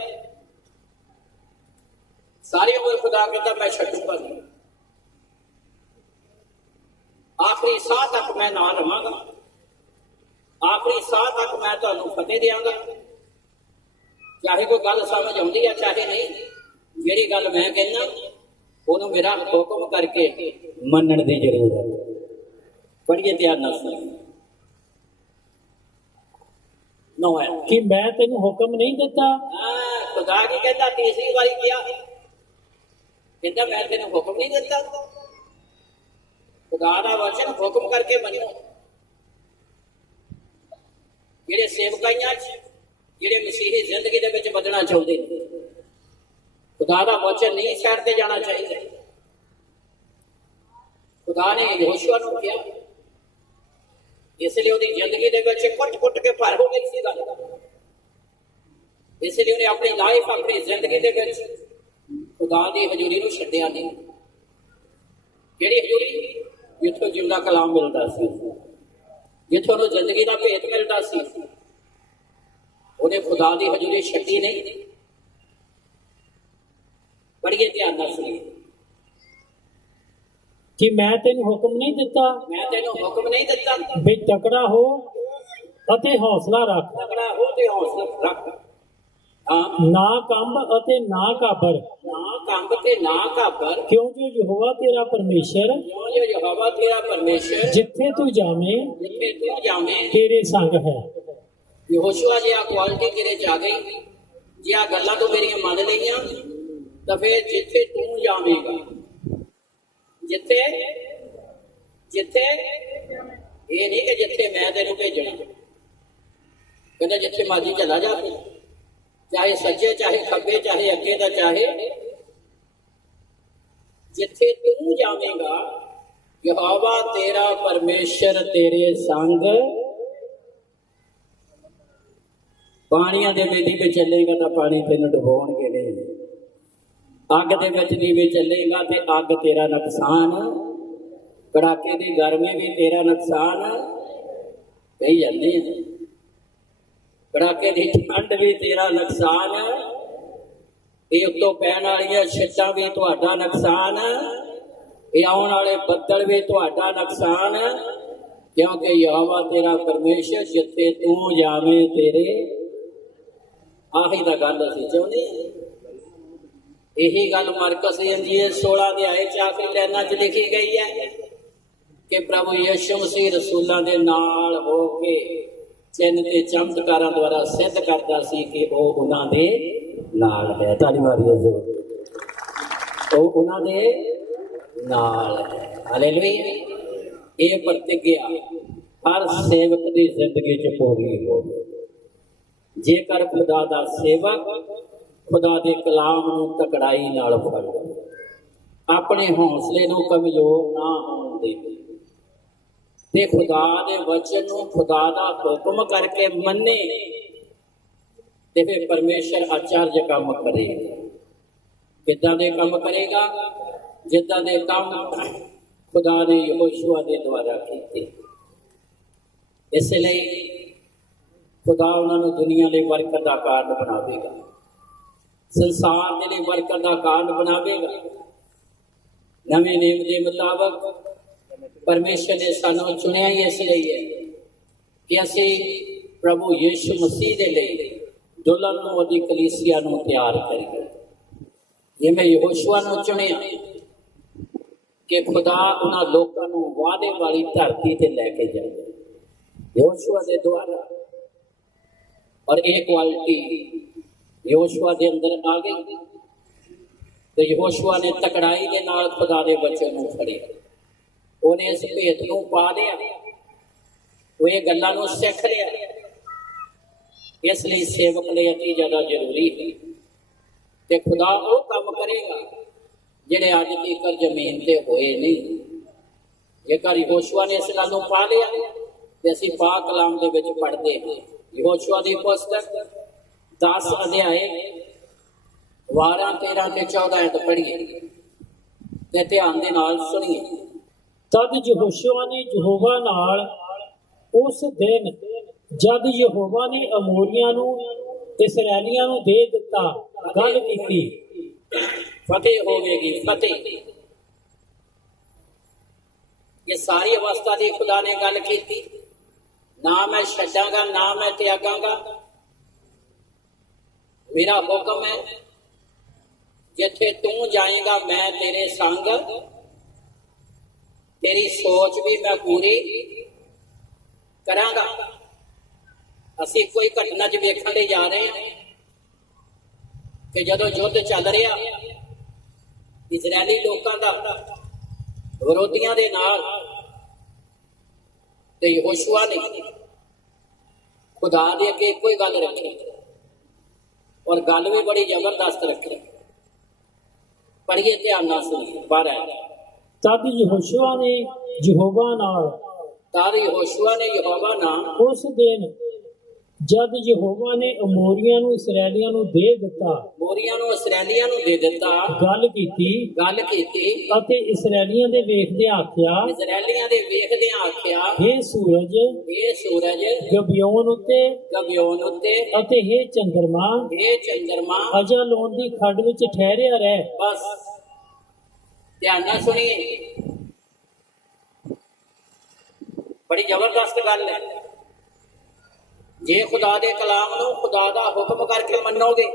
सारी उम्र खुदा कहता मैं छड्डूंगा नहीं आखिरी साह तक मैं ना रहांगा आखिरी साह तक मैं तुहानू फतेह देंगा चाहे कोई गल समझ आती है चाहे नहीं जिहड़ी गल मैं कहना उन्होंने मेरा हुक्म करके मनण की जरूरत पढ़िए ध्यान नाल सुनिए नो है कि मैं तेनू हुक्म नहीं दिता खुदा की कहता तीसरी बारी किया कहता मैं तेन हुक्म नहीं दिता खुदा का वचन हुक्म करके मनो जेडे सेवकाइयां जेडे मसीही जिंदगी दे विच बदलना चाहते हैं खुदा का वचन नहीं साइड ते जाना चाहिए खुदा ने यहोशुआ नूं कहा इसलिए उसकी जिंदगी दे विच कुट कुट के भर हो गई सी गल इसलिए उन्हें अपनी लाइफ अपनी जिंदगी दे विच खुदा की हजूरी नूं छड्डिया नहीं किहड़ी हजूरी जिथों जिंदा कलाम मिलता सी जिथों उन्हें जिंदगी का भेत मिलता सी उन्हें खुदा की हजूरी छड्डी नहीं पढ़िए ध्यान नाल सुनिए कि मैं तेनू हुक्म नहीं दिता मैं तेनों हुक्म नहीं दिता भी तकड़ा हो अते हौसला रख तगड़ा हो ते हौसला रख हाँ ना कंब अते ना घाबर ना कंब ते ना घाबर क्यों जो यहोवा तेरा परमेश्वर क्यों जो यहोवा तेरा परमेश्वर जिथे तू जावे जिथे तू जावे तेरे संग है यहोशुआ जी आ क्वालिटी तेरे च आ गई जे आ गल्लां तो मेरियां मन लईयां तो फिर जिथे तू जावेगा जिथे जिथे ये नहीं कि जिथे मैं तेनों भेजना कहता जिथे मर्जी चला जा चाहे सज्जे चाहे खब्बे चाहे अगे का चाहे जिथे तू जावेगा यहोवा तेरा परमेश्वर तेरे संग पानिया दे बेदी पे चलेगा तो पानी तेन डुबोणगे नहीं अग दे विच नीवे चलेगा तो अग तेरा नुकसान कड़ाके की गर्मी भी तेरा नुकसान कही जाते हैं कड़ाके की ठंड भी तेरा नुकसान ये उत्तों पैण वाली छिट्टां भी तुहाडा नुकसान ये आउण वाले बदल भी तुहाडा नुकसान क्योंकि यहोवा तेरा परमेश्वर जिथे तू जावे तेरे आही दा गल असीं चाहुंदे यही गल मरकस अंजील 16 अध्याय च आखिरी लाइनां च लिखी गई है कि प्रभु यीशु मसीह रसूलां दे नाल हो के चिन्ह ते चमत्कारां द्वारा सिद्ध करदा सी कि वो उन्हां दे नाल है ताली मारियो जोर वो उन्हां दे नाल है हालेलुया ये प्रतिज्ञा हर सेवक की जिंदगी च पूरी हो जेकर खुदा दा सेवक खुदा दे कलाम नूं तकड़ाई नाल फड़ अपने हौसले नूं कमजोर ना होण देवे ते खुदा दे वचन नूं खुदा दा हुक्म करके मन्ने ते फिर परमेश्वर आचार्य काम करेगा किदां दे काम करेगा जिद्दां दे काम खुदा ने यहोशुआ दे द्वारा कीते इसलिए खुदा उन्होंने दुनिया के बरकत का कारण बनावेगा संसार के लिए बरकत का कारण बनावेगा नवे नियम के मुताबक परमेश्वर ने सानू चुनिया ही इसलिए है कि असी प्रभु यीशु मसीह के लिए दुल्हन नूं ओदी कलीसिया नूं तैयार करिए ये मैं यहोशुआ नूं चुनिया कि खुदा उन्हां लोकां नूं वादे वाली धरती ते लैके जाए यहोशुआ के द्वारा और एक क्वालिटी यहोशुआ के अंदर आ गई तो यहोशुआ ने तकड़ाई के नाल खुदा के बच्चे नूं फड़िया उन्हें इस भेत नूं पा लिया वो ये गल्लां नूं सीख लिया इसलिए सेवक लिए अति ज्यादा जरूरी है ਤੇ ਖੁਦਾ ਉਹ ਕੰਮ ਕਰੇਗਾ ਜਿਹੜੇ ਅੱਜ ਤੱਕ ਜ਼ਮੀਨ ਤੇ ਹੋਏ ਨਹੀਂ। ਜੇਕਰ ਯਹੋਸ਼ੂਆ ਨੇ ਇਸ ਗੱਲ ਨੂੰ ਪਾ ਲਿਆ ਤੇ ਅਸੀਂ ਪਾਕ ਕਲਾਮ ਦੇ ਵਿੱਚ ਪੜ੍ਹਦੇ ਹਾਂ। ਯਹੋਸ਼ੂਆ ਦੀ ਪੁਸਤਕ 10 ਅਧਿਆਏ 12, 13 ਤੇ 14 ਐਤ ਪੜ੍ਹੀਏ ਤੇ ਧਿਆਨ ਦੇ ਨਾਲ ਸੁਣੀਏ। ਤਦ ਯਹੋਸ਼ੂਆ ਨੇ ਯਹੋਵਾ ਨਾਲ ਉਸ ਦਿਨ, ਜਦ ਯਹੋਵਾ ਨੇ ਅਮੋਰੀਆਂ ਨੂੰ ਇਸਰਾਏਲੀਆਂ ਨੂੰ ਦੇ ਦਿੱਤਾ, ਗੱਲ ਕੀਤੀ। ਫਤਿਹ ਹੋਵੇਗੀ, ਫਤਿਹ। ਇਹ ਸਾਰੀ ਅਵਸਥਾ ਦੀ ਖੁਦਾ ਨੇ ਗੱਲ ਕੀਤੀ। ਨਾ ਮੈਂ ਛੱਡਾਂਗਾ, ਨਾ ਮੈਂ ਤਿਆਗਾਂਗਾ। ਮੇਰਾ ਹੁਕਮ ਹੈ, ਜਿੱਥੇ ਤੂੰ ਜਾਏਗਾ ਮੈਂ ਤੇਰੇ ਸੰਗ। ਤੇਰੀ ਸੋਚ ਵੀ ਮੈਂ ਪੂਰੀ ਕਰਾਂਗਾ। ਅਸੀਂ ਕੋਈ ਘਟਨਾ 'ਚ ਵੇਖਣ ਲਈ ਜਾ ਰਹੇ ਹਾਂ ਕਿ ਜਦੋਂ ਯੁੱਧ ਚੱਲ ਰਿਹਾ ਇਸਰਾਇਲੀ ਲੋਕਾਂ ਦਾ ਵਿਰੋਧੀਆਂ ਦੇ ਨਾਲ, ਤੇ ਯਹੋਸ਼ੂਆ ਨੇ ਖੁਦਾ ਦੇ ਅੱਗੇ ਇੱਕੋ ਹੀ ਗੱਲ ਰੱਖੀ, ਔਰ ਗੱਲ ਵੀ ਬੜੀ ਜ਼ਬਰਦਸਤ ਰੱਖੀ। ਪੜ੍ਹੀਏ, ਧਿਆਨ ਨਾਲ ਸੁਣੀਏ। 12 ਤਦ ਯਹੋਸ਼ੂਆ ਨੇ ਯਹੋਵਾ ਨਾਲ, ਤਦ ਯਹੋਸ਼ੂਆ ਨੇ ਯਹੋਵਾ ਨਾਲ ਉਸ ਦਿਨ, ਜਦ ਯਹੋਵਾ ਨੇ ਅਮੋਰੀਆਂ ਨੂੰ ਇਸਰਾਏਲੀਆਂ ਨੂੰ ਦੇ ਦਿੱਤਾ, ਮੋਰੀਆਂ ਨੂੰ ਇਸਰਾਏਲੀਆਂ ਨੂੰ ਦੇ ਦਿੱਤਾ, ਗੱਲ ਕੀਤੀ। ਅਤੇ ਇਸਰਾਏਲੀਆਂ ਦੇ ਵੇਖਦਿਆਂ ਆਖਿਆ, ਇਸਰਾਏਲੀਆਂ ਦੇ ਵੇਖਦਿਆਂ ਆਖਿਆ, ਹੇ ਸੂਰਜ, ਇਹ ਸੂਰਜ ਗਬਿਓਨ ਉੱਤੇ ਅਤੇ ਹੇ ਚੰਦਰਮਾ, ਅਜਾਲੋਨ ਦੀ ਖੱਡ ਵਿੱਚ ਠਹਿਰਿਆ ਰਹਿ। ਬਸ ਧਿਆਨ ਨਾਲ ਸੁਣੀਏ, ਬੜੀ ਜ਼ਬਰਦਸਤ ਗੱਲ ਹੈ। ਜੇ ਖੁਦਾ ਦੇ ਕਲਾਮ ਨੂੰ ਖੁਦਾ ਦਾ ਹੁਕਮ ਕਰਕੇ ਮੰਨੋਗੇ,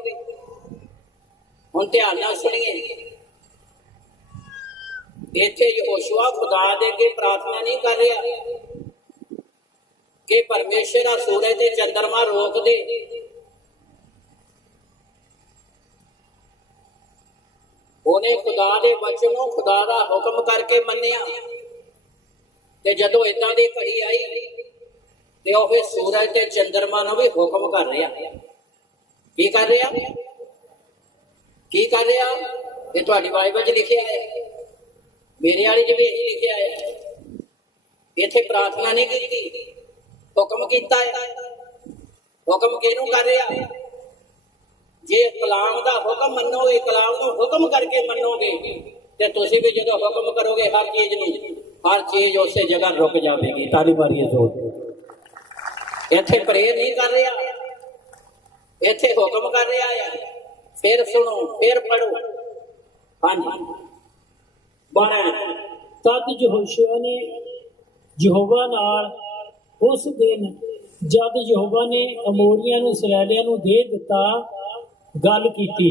ਹੁਣ ਧਿਆਨ ਨਾਲ ਸੁਣੀਏ, ਇੱਥੇ ਯਹੋਸ਼ੂਆ ਖੁਦਾ ਦੇ ਅੱਗੇ ਪ੍ਰਾਰਥਨਾ ਨਹੀਂ ਕਰ ਰਿਹਾ ਕਿ ਪਰਮੇਸ਼ਰ ਆ ਸੂਰਜ ਤੇ ਚੰਦਰਮਾ ਰੋਕ ਦੇ। ਉਹਨੇ ਖੁਦਾ ਦੇ ਵਚਨ ਨੂੰ ਖੁਦਾ ਦਾ ਹੁਕਮ ਕਰਕੇ ਮੰਨਿਆ, ਤੇ ਜਦੋਂ ਏਦਾਂ ਦੀ ਘੜੀ ਆਈ ਤੇ ਉਹ ਫਿਰ ਸੂਰਜ ਤੇ ਚੰਦਰਮਾ ਨੂੰ ਵੀ ਹੁਕਮ ਕਰ ਰਿਹਾ। ਕੀ ਕਰ ਰਿਹਾ? ਇਹ ਤੁਹਾਡੀ ਬਾਈਬਲ 'ਚ ਲਿਖਿਆ ਹੈ, ਮੇਰੇ ਵਾਲੀ 'ਚ ਵੀ ਇਹੀ ਲਿਖਿਆ ਹੈ। ਇੱਥੇ ਪ੍ਰਾਰਥਨਾ ਨਹੀਂ ਕੀਤੀ, ਹੁਕਮ ਕੀਤਾ ਹੈ। ਹੁਕਮ ਕਿਹਨੂੰ ਕਰ ਰਿਹਾ? ਜੇ ਕਲਾਮ ਦਾ ਹੁਕਮ ਮੰਨੋਗੇ, ਕਲਾਮ ਨੂੰ ਹੁਕਮ ਕਰਕੇ ਮੰਨੋਗੇ, ਤੇ ਤੁਸੀਂ ਵੀ ਜਦੋਂ ਹੁਕਮ ਕਰੋਗੇ ਹਰ ਚੀਜ਼ ਉਸੇ ਜਗ੍ਹਾ ਰੁਕ ਜਾਵੇਗੀ। ਤਾਲੀ ਮਾਰੀਏ ਜ਼ੋਰ। ਇੱਥੇ ਪ੍ਰੇਅਰ ਨਹੀਂ ਕਰ ਰਿਹਾ, ਇੱਥੇ ਹੁਕਮ ਕਰ ਰਿਹਾ ਹੈ। ਫਿਰ ਸੁਣੋ, ਫਿਰ ਪੜੋ। ਹਾਂਜੀ 12 ਤਦ ਯਹੋਸ਼ੂਆ ਨੇ ਯਹੋਵਾ ਨਾਲ ਉਸ ਦਿਨ, ਜਦ ਯਹੋਵਾ ਨੇ ਅਮੋਰੀਆਂ ਨੂੰ ਇਸਰਾਏਲੀਆਂ ਨੂੰ ਦੇ ਦਿੱਤਾ, ਗੱਲ ਕੀਤੀ।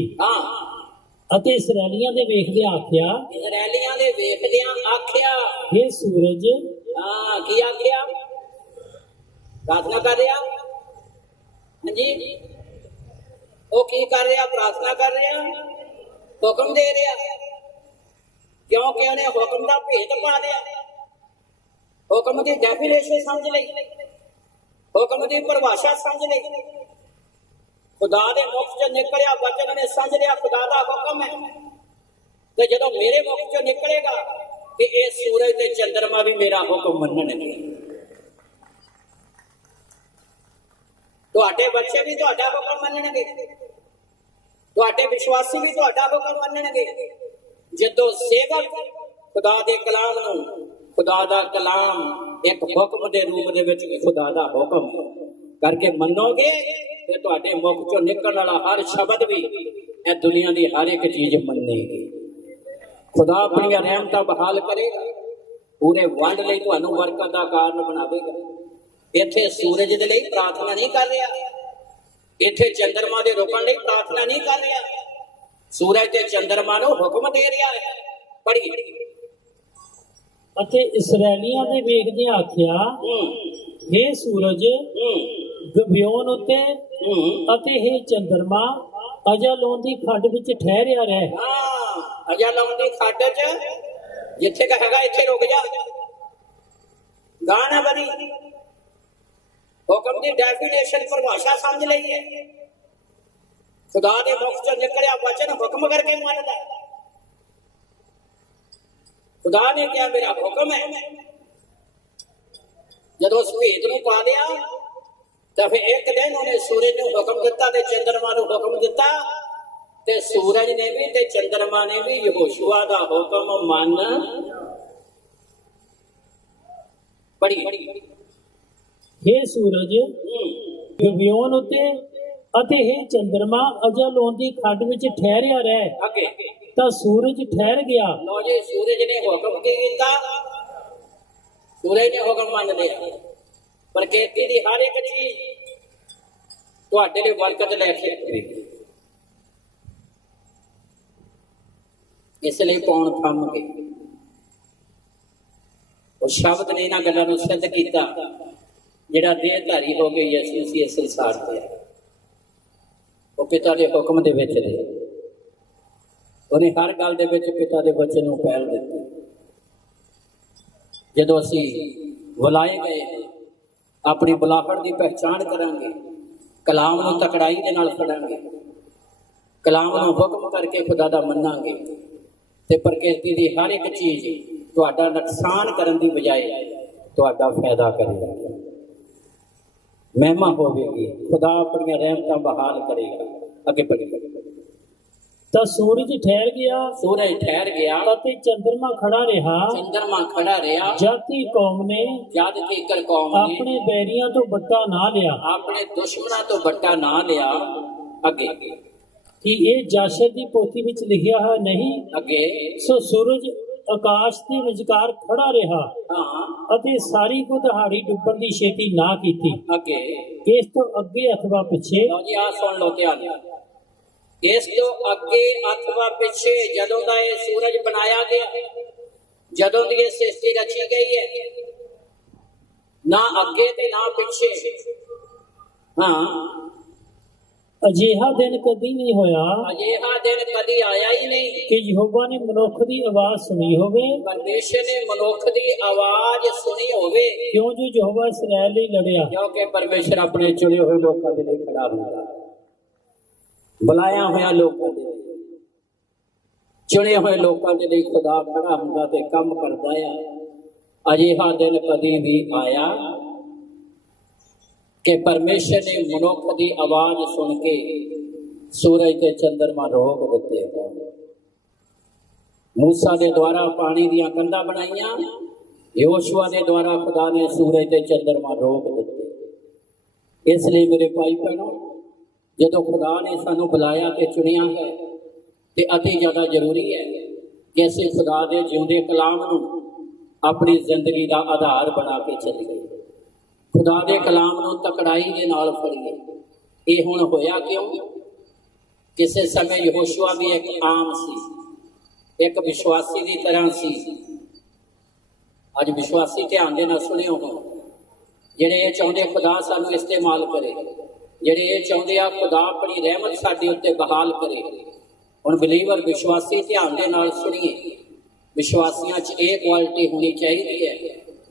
ਅਤੇ ਇਸਰਾਏਲੀਆਂ ਦੇ ਵੇਖਦਿਆਂ ਆਖਿਆ, ਹੇ ਸੂਰਜ, ਕੀ ਆਖਿਆ? ਪ੍ਰਾਰਥਨਾ ਕਰ ਰਿਹਾ। ਹਾਂਜੀ, ਉਹ ਕੀ ਕਰ ਰਿਹਾ? ਪ੍ਰਾਰਥਨਾ ਕਰ ਰਿਹਾ, ਹੁਕਮ ਦੇ ਰਿਹਾ, ਕਿਉਂਕਿ ਉਹਨੇ ਹੁਕਮ ਦਾ ਭੇਦ ਪਾ ਲਿਆ। ਹੁਕਮ ਦੀ ਡੈਫੀਨੇਸ਼ਨ ਸਮਝ ਲਈ, ਹੁਕਮ ਦੀ ਪਰਿਭਾਸ਼ਾ ਸਮਝ ਲਈ। ਖੁਦਾ ਦੇ ਮੁਖ ਚੋਂ ਨਿਕਲਿਆ ਵਚਨ ਨੇ ਸਮਝ ਲਿਆ ਖੁਦਾ ਦਾ ਹੁਕਮ ਹੈ। ਤੇ ਜਦੋਂ ਮੇਰੇ ਮੁਖ ਚੋਂ ਨਿਕਲੇਗਾ ਕਿ ਇਹ ਸੂਰਜ ਤੇ ਚੰਦਰਮਾ ਵੀ ਮੇਰਾ ਹੁਕਮ ਮੰਨਣਗੇ, ਤੁਹਾਡੇ ਬੱਚੇ ਵੀ ਤੁਹਾਡਾ ਹੁਕਮ ਮੰਨਣਗੇ, ਤੁਹਾਡੇ ਵਿਸ਼ਵਾਸੀ ਵੀ ਤੁਹਾਡਾ ਹੁਕਮ ਮੰਨਣਗੇ। ਜਦੋਂ ਸੇਵਕ ਖੁਦਾ ਦੇ ਕਲਾਮ ਨੂੰ, ਖੁਦਾ ਦਾ ਕਲਾਮ ਇੱਕ ਹੁਕਮ ਦੇ ਰੂਪ ਦੇ ਵਿੱਚ ਖੁਦਾ ਦਾ ਹੁਕਮ ਕਰਕੇ ਮੰਨੋਗੇ, ਤੇ ਤੁਹਾਡੇ ਮੁਖ ਚੋਂ ਨਿਕਲਣ ਵਾਲਾ ਹਰ ਸ਼ਬਦ ਵੀ ਇਹ ਦੁਨੀਆ ਦੀ ਹਰ ਇੱਕ ਚੀਜ਼ ਮੰਨੇਗੀ। ਖੁਦਾ ਆਪਣੀਆਂ ਰਹਿਮਤਾਂ ਬਹਾਲ ਕਰੇਗਾ, ਪੂਰੇ ਵੰਡ ਲਈ ਤੁਹਾਨੂੰ ਬਰਕਤ ਦਾ ਕਾਰਨ ਬਣਾਵੇਗਾ। ਇੱਥੇ ਸੂਰਜ ਦੇ ਲਈ ਪ੍ਰਾਰਥਨਾ ਨਹੀਂ ਕਰ ਰਿਹਾ, ਇੱਥੇ ਚੰਦਰਮਾ ਦੇ ਰੁਕਣ ਲਈ ਪ੍ਰਾਰਥਨਾ ਨਹੀਂ ਕਰ ਰਿਹਾ, ਸੂਰਜ ਤੇ ਚੰਦਰਮਾ ਨੂੰ ਹੁਕਮ ਦੇ ਰਿਹਾ ਹੈ। ਪੜ੍ਹੀਏ। ਅਤੇ ਇਸਰਾਏਲੀਆਂ ਦੇ ਵੇਖਦਿਆਂ ਆਖਿਆ, ਹੇ ਸੂਰਜ, ਗਬਿਓਨ ਉੱਤੇ ਅਤੇ ਹੇ ਚੰਦਰਮਾ, ਅਜਾਲੋਨ ਦੀ ਖੱਡ ਵਿੱਚ ਠਹਿਰਿਆ ਰਹਿ। ਅਜਾਲੋਨ ਦੀ ਖੱਡ 'ਚ ਜਿੱਥੇ ਕ ਹੈਗਾ ਇੱਥੇ ਰੁਕ ਜਾ, ਗਾਣਾ ਬਣੀ। ਹੁਕਮ ਦੀ ਡੈਫੀਨੇਸ਼ਨ ਪਰਿਭਾਸ਼ਾ ਸਮਝ ਲਈ ਹੈ। ਖੁਦਾ ਦੇ ਮੁਖ ਚੋਂ ਨਿਕਲਿਆ ਵਚਨ ਹੁਕਮ ਕਰਕੇ ਮੰਨਦਾ ਹੈ। ਖੁਦਾ ਨੇ ਕਿਹਾ ਮੇਰਾ ਹੁਕਮ ਹੈ। ਜਦੋਂ ਉਸ ਭੇਦ ਨੂੰ ਪਾ ਲਿਆ ਤਾਂ ਫਿਰ ਇੱਕ ਦਿਨ ਉਹਨੇ ਸੂਰਜ ਨੂੰ ਹੁਕਮ ਦਿੱਤਾ ਤੇ ਚੰਦਰਮਾ ਨੂੰ ਹੁਕਮ ਦਿੱਤਾ, ਤੇ ਸੂਰਜ ਨੇ ਵੀ ਤੇ ਚੰਦਰਮਾ ਨੇ ਵੀ ਯਹੋਸ਼ੂਆ ਦਾ ਹੁਕਮ ਮੰਨ ਪੜੀ। हे ਸੂਰਜ ਗਿਬਿਓਨ ਉਤੇ ਅਤੇ हे ਚੰਦਰਮਾ ਅਜਲੋਨ ਦੀ ਖੱਡ ਵਿੱਚ ਠਹਿਰਿਆ ਰਹਿ। ਅੱਗੇ ਤਾਂ ਸੂਰਜ ਠਹਿਰ ਗਿਆ। ਲੋ ਜੀ, ਸੂਰਜ ਨੇ ਹੁਕਮ ਕੀ ਕੀਤਾ? ਸੂਰਜ ਨੇ ਹੁਕਮ ਮੰਨ ਲਿਆ। ਪ੍ਰਕਿਰਤੀ ਦੀ ਹਰ ਇੱਕ ਚੀਜ਼ ਤੁਹਾਡੇ ਲਈ ਬਰਕਤ ਲੈ ਕੇ ਆਵੇਗੀ। ਇਸ ਲਈ ਪੌਣ ਥੰਮ ਕੇ ਉਹ ਸ਼ਬਦ ਨੇ ਇਹਨਾਂ ਗੱਲਾਂ ਨੂੰ ਸਿੱਧ ਕੀਤਾ ਜਿਹੜਾ ਦੇਹਧਾਰੀ ਹੋ ਕੇ ਯਿਸੂ ਮਸੀਹ ਇਸ ਸੰਸਾਰ ਤੇ ਆਇਆ। ਉਹ ਪਿਤਾ ਦੇ ਹੁਕਮ ਦੇ ਵਿੱਚ ਰਹੇ। ਉਹਨੇ ਹਰ ਗੱਲ ਦੇ ਵਿੱਚ ਪਿਤਾ ਦੇ ਵਚਨ ਨੂੰ ਪਹਿਲ ਦਿੱਤੀ। ਜਦੋਂ ਅਸੀਂ ਬੁਲਾਏ ਗਏ ਆਪਣੀ ਬੁਲਾਹਟ ਦੀ ਪਹਿਚਾਣ ਕਰਾਂਗੇ, ਕਲਾਮ ਨੂੰ ਤਕੜਾਈ ਦੇ ਨਾਲ ਫੜਾਂਗੇ, ਕਲਾਮ ਨੂੰ ਹੁਕਮ ਕਰਕੇ ਖੁਦਾ ਦਾ ਮੰਨਾਂਗੇ, ਤੇ ਪ੍ਰਕਿਰਤੀ ਦੀ ਹਰ ਇੱਕ ਚੀਜ਼ ਤੁਹਾਡਾ ਨੁਕਸਾਨ ਕਰਨ ਦੀ ਬਜਾਏ ਤੁਹਾਡਾ ਫਾਇਦਾ ਕਰੇਗਾ। ਮਹਿਮਾ ਹੋਵੇਗੀ, ਖੁਦਾ ਆਪਣੀਆਂ ਰਹਿਮਤਾਂ ਬਹਾਲ ਕਰੇਗਾ। ਅੱਗੇ ਪੜ੍ਹੀਏ। ਤਾਂ ਸੂਰਜ ਠਹਿਰ ਗਿਆ। ਸੂਰਜ ਠਹਿਰ ਗਿਆ ਅਤੇ ਚੰਦਰਮਾ ਖੜਾ ਰਿਹਾ। ਚੰਦਰਮਾ ਖੜਾ ਰਿਹਾ। ਜਦ ਤੱਕ ਕੌਮ ਨੇ ਜਦ ਤੀਕਰ ਕੌਮ ਨੇ ਆਪਣੇ ਬੈਰੀਆਂ ਤੋਂ ਬੱਟਾ ਨਾ ਲਿਆ। ਆਪਣੇ ਦੁਸ਼ਮਣਾਂ ਤੋਂ ਬੱਟਾ ਨਾ ਲਿਆ। ਅੱਗੇ ਕਿ ਇਹ ਜਾਸ਼ਰ ਦੀ ਪੋਥੀ ਵਿੱਚ ਲਿਖਿਆ ਹੈ ਨਹੀਂ। ਅੱਗੇ ਸੋ ਸੂਰਜ ਆਕਾਸ਼ ਦੇ ਵਿਚਕਾਰ ਖੜਾ ਰਿਹਾ ਹਾਂ। ਅਤੇ ਸਾਰੀ ਕੁ ਦਿਹਾੜੀ ਡੁੱਬਣ ਦੀ ਛੇਤੀ ਨਾ ਕੀਤੀ। ਅੱਗੇ ਇਸ ਤੋਂ ਅੱਗੇ ਅਥਵਾ ਪਿੱਛੇ ਲਓ ਜੀ, ਆ ਸੁਣ ਲਓ ਧਿਆਨ ਨਾਲ। ਇਸ ਤੋਂ ਅੱਗੇ ਅਥਵਾ ਪਿੱਛੇ ਜਦੋਂ ਦਾ ਇਹ ਸੂਰਜ ਬਣਾਇਆ ਗਿਆ, ਜਦੋਂ ਦੀ ਇਹ ਸ੍ਰਿਸ਼ਟੀ ਰਚੀ ਗਈ ਹੈ, ਨਾ ਅੱਗੇ ਤੇ ਨਾ ਪਿੱਛੇ। ਹਾਂ, ਅਜਿਹਾ ਦਿਨ ਕਦੀ ਨਹੀਂ ਹੋਇਆ ਅਜਿਹਾ ਦਿਨ ਕਦੀ ਆਇਆ ਹੀ ਨਹੀਂ ਕਿ ਯਹੋਵਾ ਨੇ ਮਨੁੱਖ ਦੀ ਆਵਾਜ਼ ਸੁਣੀ ਹੋਵੇ। ਪਰਮੇਸ਼ਰ ਨੇ ਮਨੁੱਖ ਦੀ ਆਵਾਜ਼ ਸੁਣੀ ਹੋਵੇ। ਕਿਉਂ ਜੋ ਯਹੋਵਾ ਇਸਰਾਇਲ ਲਈ ਲੜਿਆ। ਕਿਉਂਕਿ ਪਰਮੇਸ਼ਰ ਆਪਣੇ ਚੁਣੇ ਹੋਏ ਲੋਕਾਂ ਦੇ ਲਈ ਖੜਾ ਹੁੰਦਾ, ਬੁਲਾਇਆ ਹੋਇਆ ਲੋਕਾਂ ਦੇ ਲਈ, ਚੁਣੇ ਹੋਏ ਲੋਕਾਂ ਦੇ ਲਈ ਖੁਦਾ ਖੜਾ ਹੁੰਦਾ ਤੇ ਕੰਮ ਕਰਦਾ ਆ। ਅਜਿਹਾ ਦਿਨ ਕਦੀ ਵੀ ਆਇਆ ਕਿ ਪਰਮੇਸ਼ਰ ਨੇ ਮਨੁੱਖ ਦੀ ਆਵਾਜ਼ ਸੁਣ ਕੇ ਸੂਰਜ ਤੇ ਚੰਦਰਮਾ ਰੋਕ ਦਿੱਤੇ ਹੋਣ। ਮੂਸਾ ਦੇ ਦੁਆਰਾ ਪਾਣੀ ਦੀਆਂ ਕੰਧਾਂ ਬਣਾਈਆਂ, ਯਹੋਸ਼ੂਆ ਦੇ ਦੁਆਰਾ ਖੁਦਾ ਨੇ ਸੂਰਜ ਤੇ ਚੰਦਰਮਾ ਰੋਕ ਦਿੱਤੇ। ਇਸ ਲਈ ਮੇਰੇ ਭਾਈ ਭੈਣੋ, ਜਦੋਂ ਖੁਦਾ ਨੇ ਸਾਨੂੰ ਬੁਲਾਇਆ ਤੇ ਚੁਣਿਆ ਹੈ ਤੇ ਅਤੀ ਜ਼ਿਆਦਾ ਜ਼ਰੂਰੀ ਹੈ ਕਿ ਅਸੀਂ ਖੁਦਾ ਦੇ ਜਿਉਂਦੇ ਕਲਾਮ ਨੂੰ ਆਪਣੀ ਜ਼ਿੰਦਗੀ ਦਾ ਆਧਾਰ ਬਣਾ ਕੇ ਚੱਲੀਏ। ਖੁਦਾ ਦੇ ਕਲਾਮ ਨੂੰ ਤਕੜਾਈ ਦੇ ਨਾਲ ਫੜੀਏ। ਇਹ ਹੁਣ ਹੋਇਆ ਕਿਉਂ? ਕਿਸੇ ਸਮੇਂ ਯਹੋਸ਼ੂਆ ਵੀ ਇੱਕ ਆਮ ਸੀ, ਇੱਕ ਵਿਸ਼ਵਾਸੀ ਦੀ ਤਰ੍ਹਾਂ ਸੀ। ਅੱਜ ਵਿਸ਼ਵਾਸੀ ਧਿਆਨ ਦੇ ਨਾਲ ਸੁਣਿਓ ਹੋ, ਜਿਹੜੇ ਇਹ ਚਾਹੁੰਦੇ ਖੁਦਾ ਸਾਨੂੰ ਇਸਤੇਮਾਲ ਕਰੇ, ਜਿਹੜੇ ਇਹ ਚਾਹੁੰਦੇ ਆ ਖੁਦਾ ਆਪਣੀ ਰਹਿਮਤ ਸਾਡੇ ਉੱਤੇ ਬਹਾਲ ਕਰੇ। ਹੁਣ ਬਲੀਵਰ ਵਿਸ਼ਵਾਸੀ ਧਿਆਨ ਦੇ ਨਾਲ ਸੁਣੀਏ। ਵਿਸ਼ਵਾਸੀਆਂ 'ਚ ਇਹ ਕੁਆਲਿਟੀ ਹੋਣੀ ਚਾਹੀਦੀ ਹੈ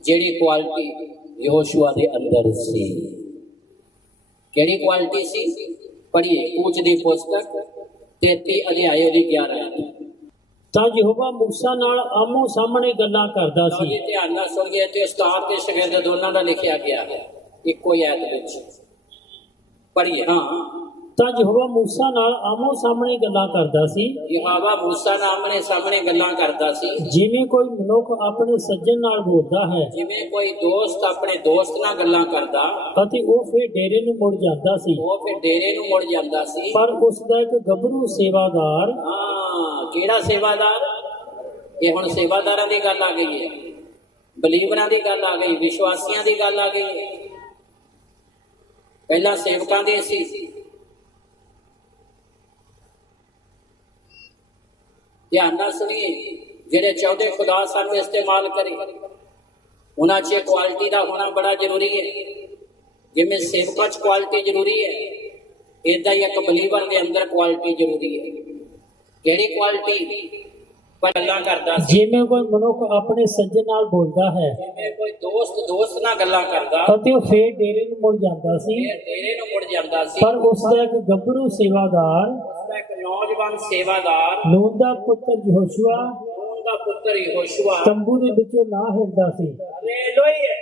ਜਿਹੜੀ ਕੁਆਲਿਟੀ ਯਹੋਸ਼ੂਆ ਦੇ ਅੰਦਰ ਸੀ। ਕਿਹੜੀ ਕੁਆਲਿਟੀ ਸੀ? ਪੜ੍ਹੀਏ ਕੂਚ ਦੀ ਪੁਸਤਕ 33 ਅਧਿਆਇ ਦੀ 11। ਤਾਂ ਯਹੋਵਾ ਮੂਸਾ ਨਾਲ ਆਮੋ ਸਾਹਮਣੇ ਗੱਲਾਂ ਕਰਦਾ ਸੀ। ਜੀ ਧਿਆਨ ਨਾਲ ਸੁਣੀਏ। ਤੇ ਉਸਤਾਦ ਤੇ ਸ਼ਾਗਿਰਦ ਦੋਨਾਂ ਦਾ ਲਿਖਿਆ ਗਿਆ ਹੈ ਇੱਕੋ ਹੀ ਆਇਤ ਵਿੱਚ। ਪੜ੍ਹੀਏ। ਹਾਂ। ਤਾਂ ਯਹੋਵਾ ਮੂਸਾ ਨਾਲ ਆਮੋ ਸਾਹਮਣੇ ਗੱਲਾਂ ਕਰਦਾ ਸੀ। ਯਹੋਵਾ ਮੂਸਾ ਨਾਲ ਆਮਣੇ ਸਾਹਮਣੇ ਗੱਲਾਂ ਕਰਦਾ ਸੀ। ਜਿਵੇਂ ਕੋਈ ਮਨੁੱਖ ਆਪਣੇ ਸੱਜਣ ਨਾਲ ਬੋਲਦਾ ਹੈ ਜਿਵੇਂ ਕੋਈ ਦੋਸਤ ਆਪਣੇ ਦੋਸਤ ਨਾਲ ਗੱਲਾਂ ਕਰਦਾ, ਅਤੇ ਉਹ ਫਿਰ ਡੇਰੇ ਨੂੰ ਮੁੜ ਜਾਂਦਾ ਸੀ। ਉਹ ਫਿਰ ਡੇਰੇ ਨੂੰ ਮੁੜ ਜਾਂਦਾ ਸੀ। ਪਰ ਉਸ ਦਾ ਇੱਕ ਗੱਭਰੂ ਸੇਵਾਦਾਰ, ਹਾਂ, ਕਿਹੜਾ ਸੇਵਾਦਾਰ? ਇਹ ਹੁਣ ਸੇਵਾਦਾਰਾਂ ਦੀ ਗੱਲ ਆ ਗਈ ਹੈ, ਬਲੀਵਰਾਂ ਦੀ ਗੱਲ ਆ ਗਈ, ਵਿਸ਼ਵਾਸੀਆਂ ਦੀ ਗੱਲ ਆ ਗਈ ਹੈ। ਪਹਿਲਾਂ ਸੇਵਕਾਂ ਦੀ ਸੀ। ਧਿਆਨ ਨਾਲ ਸੁਣੀਏ। ਜਿਹੜੇ ਚਾਹੁੰਦੇ ਖੁਦਾ ਸਾਨੂੰ ਇਸਤੇਮਾਲ ਕਰੇ, ਉਹਨਾਂ 'ਚ ਇਹ ਕੁਆਲਿਟੀ ਦਾ ਹੋਣਾ ਬੜਾ ਜ਼ਰੂਰੀ ਹੈ। ਜਿਵੇਂ ਸੇਵਕਾਂ 'ਚ ਕੁਆਲਿਟੀ ਜ਼ਰੂਰੀ ਹੈ, ਏਦਾਂ ਹੀ ਇੱਕ ਬਲੀਵਰ ਦੇ ਅੰਦਰ ਕੁਆਲਿਟੀ ਜ਼ਰੂਰੀ ਹੈ। ਕਿਹੜੀ ਕੁਆਲਿਟੀ? ਗੱਲਾਂ ਕਰਦਾ ਸੀ। ਜਿਵੇਂ ਕੋਈ ਮਨੁੱਖ ਆਪਣੇ ਸੱਜਣ ਨਾਲ ਬੋਲਦਾ ਹੈ ਜਿਵੇਂ ਕੋਈ ਦੋਸਤ ਨਾਲ ਗੱਲਾਂ ਕਰਦਾ, ਅਤੇ ਉਹ ਫਿਰ ਡੇਰੇ ਨੂੰ ਮੁੜ ਜਾਂਦਾ ਸੀ। ਫਿਰ ਡੇਰੇ ਨੂੰ ਮੁੜ ਜਾਂਦਾ ਸੀ। ਪਰ ਉਸ ਦਾ ਇੱਕ ਗੱਭਰੂ ਸੇਵਾਦਾਰ, ਉਸਦਾ ਇੱਕ ਨੌਜਵਾਨ ਸੇਵਾਦਾਰ, ਨੂਨ ਦਾ ਪੁੱਤਰ ਯਹੋਸ਼ੂਆ, ਨੂਨ ਦਾ ਪੁੱਤਰ ਯਹੋਸ਼ੂਆ ਤੰਬੂ ਦੇ ਵਿੱਚੋਂ ਨਾ ਹਿਲਦਾ ਸੀ। ਹਾਲੇਲੂਇਆ।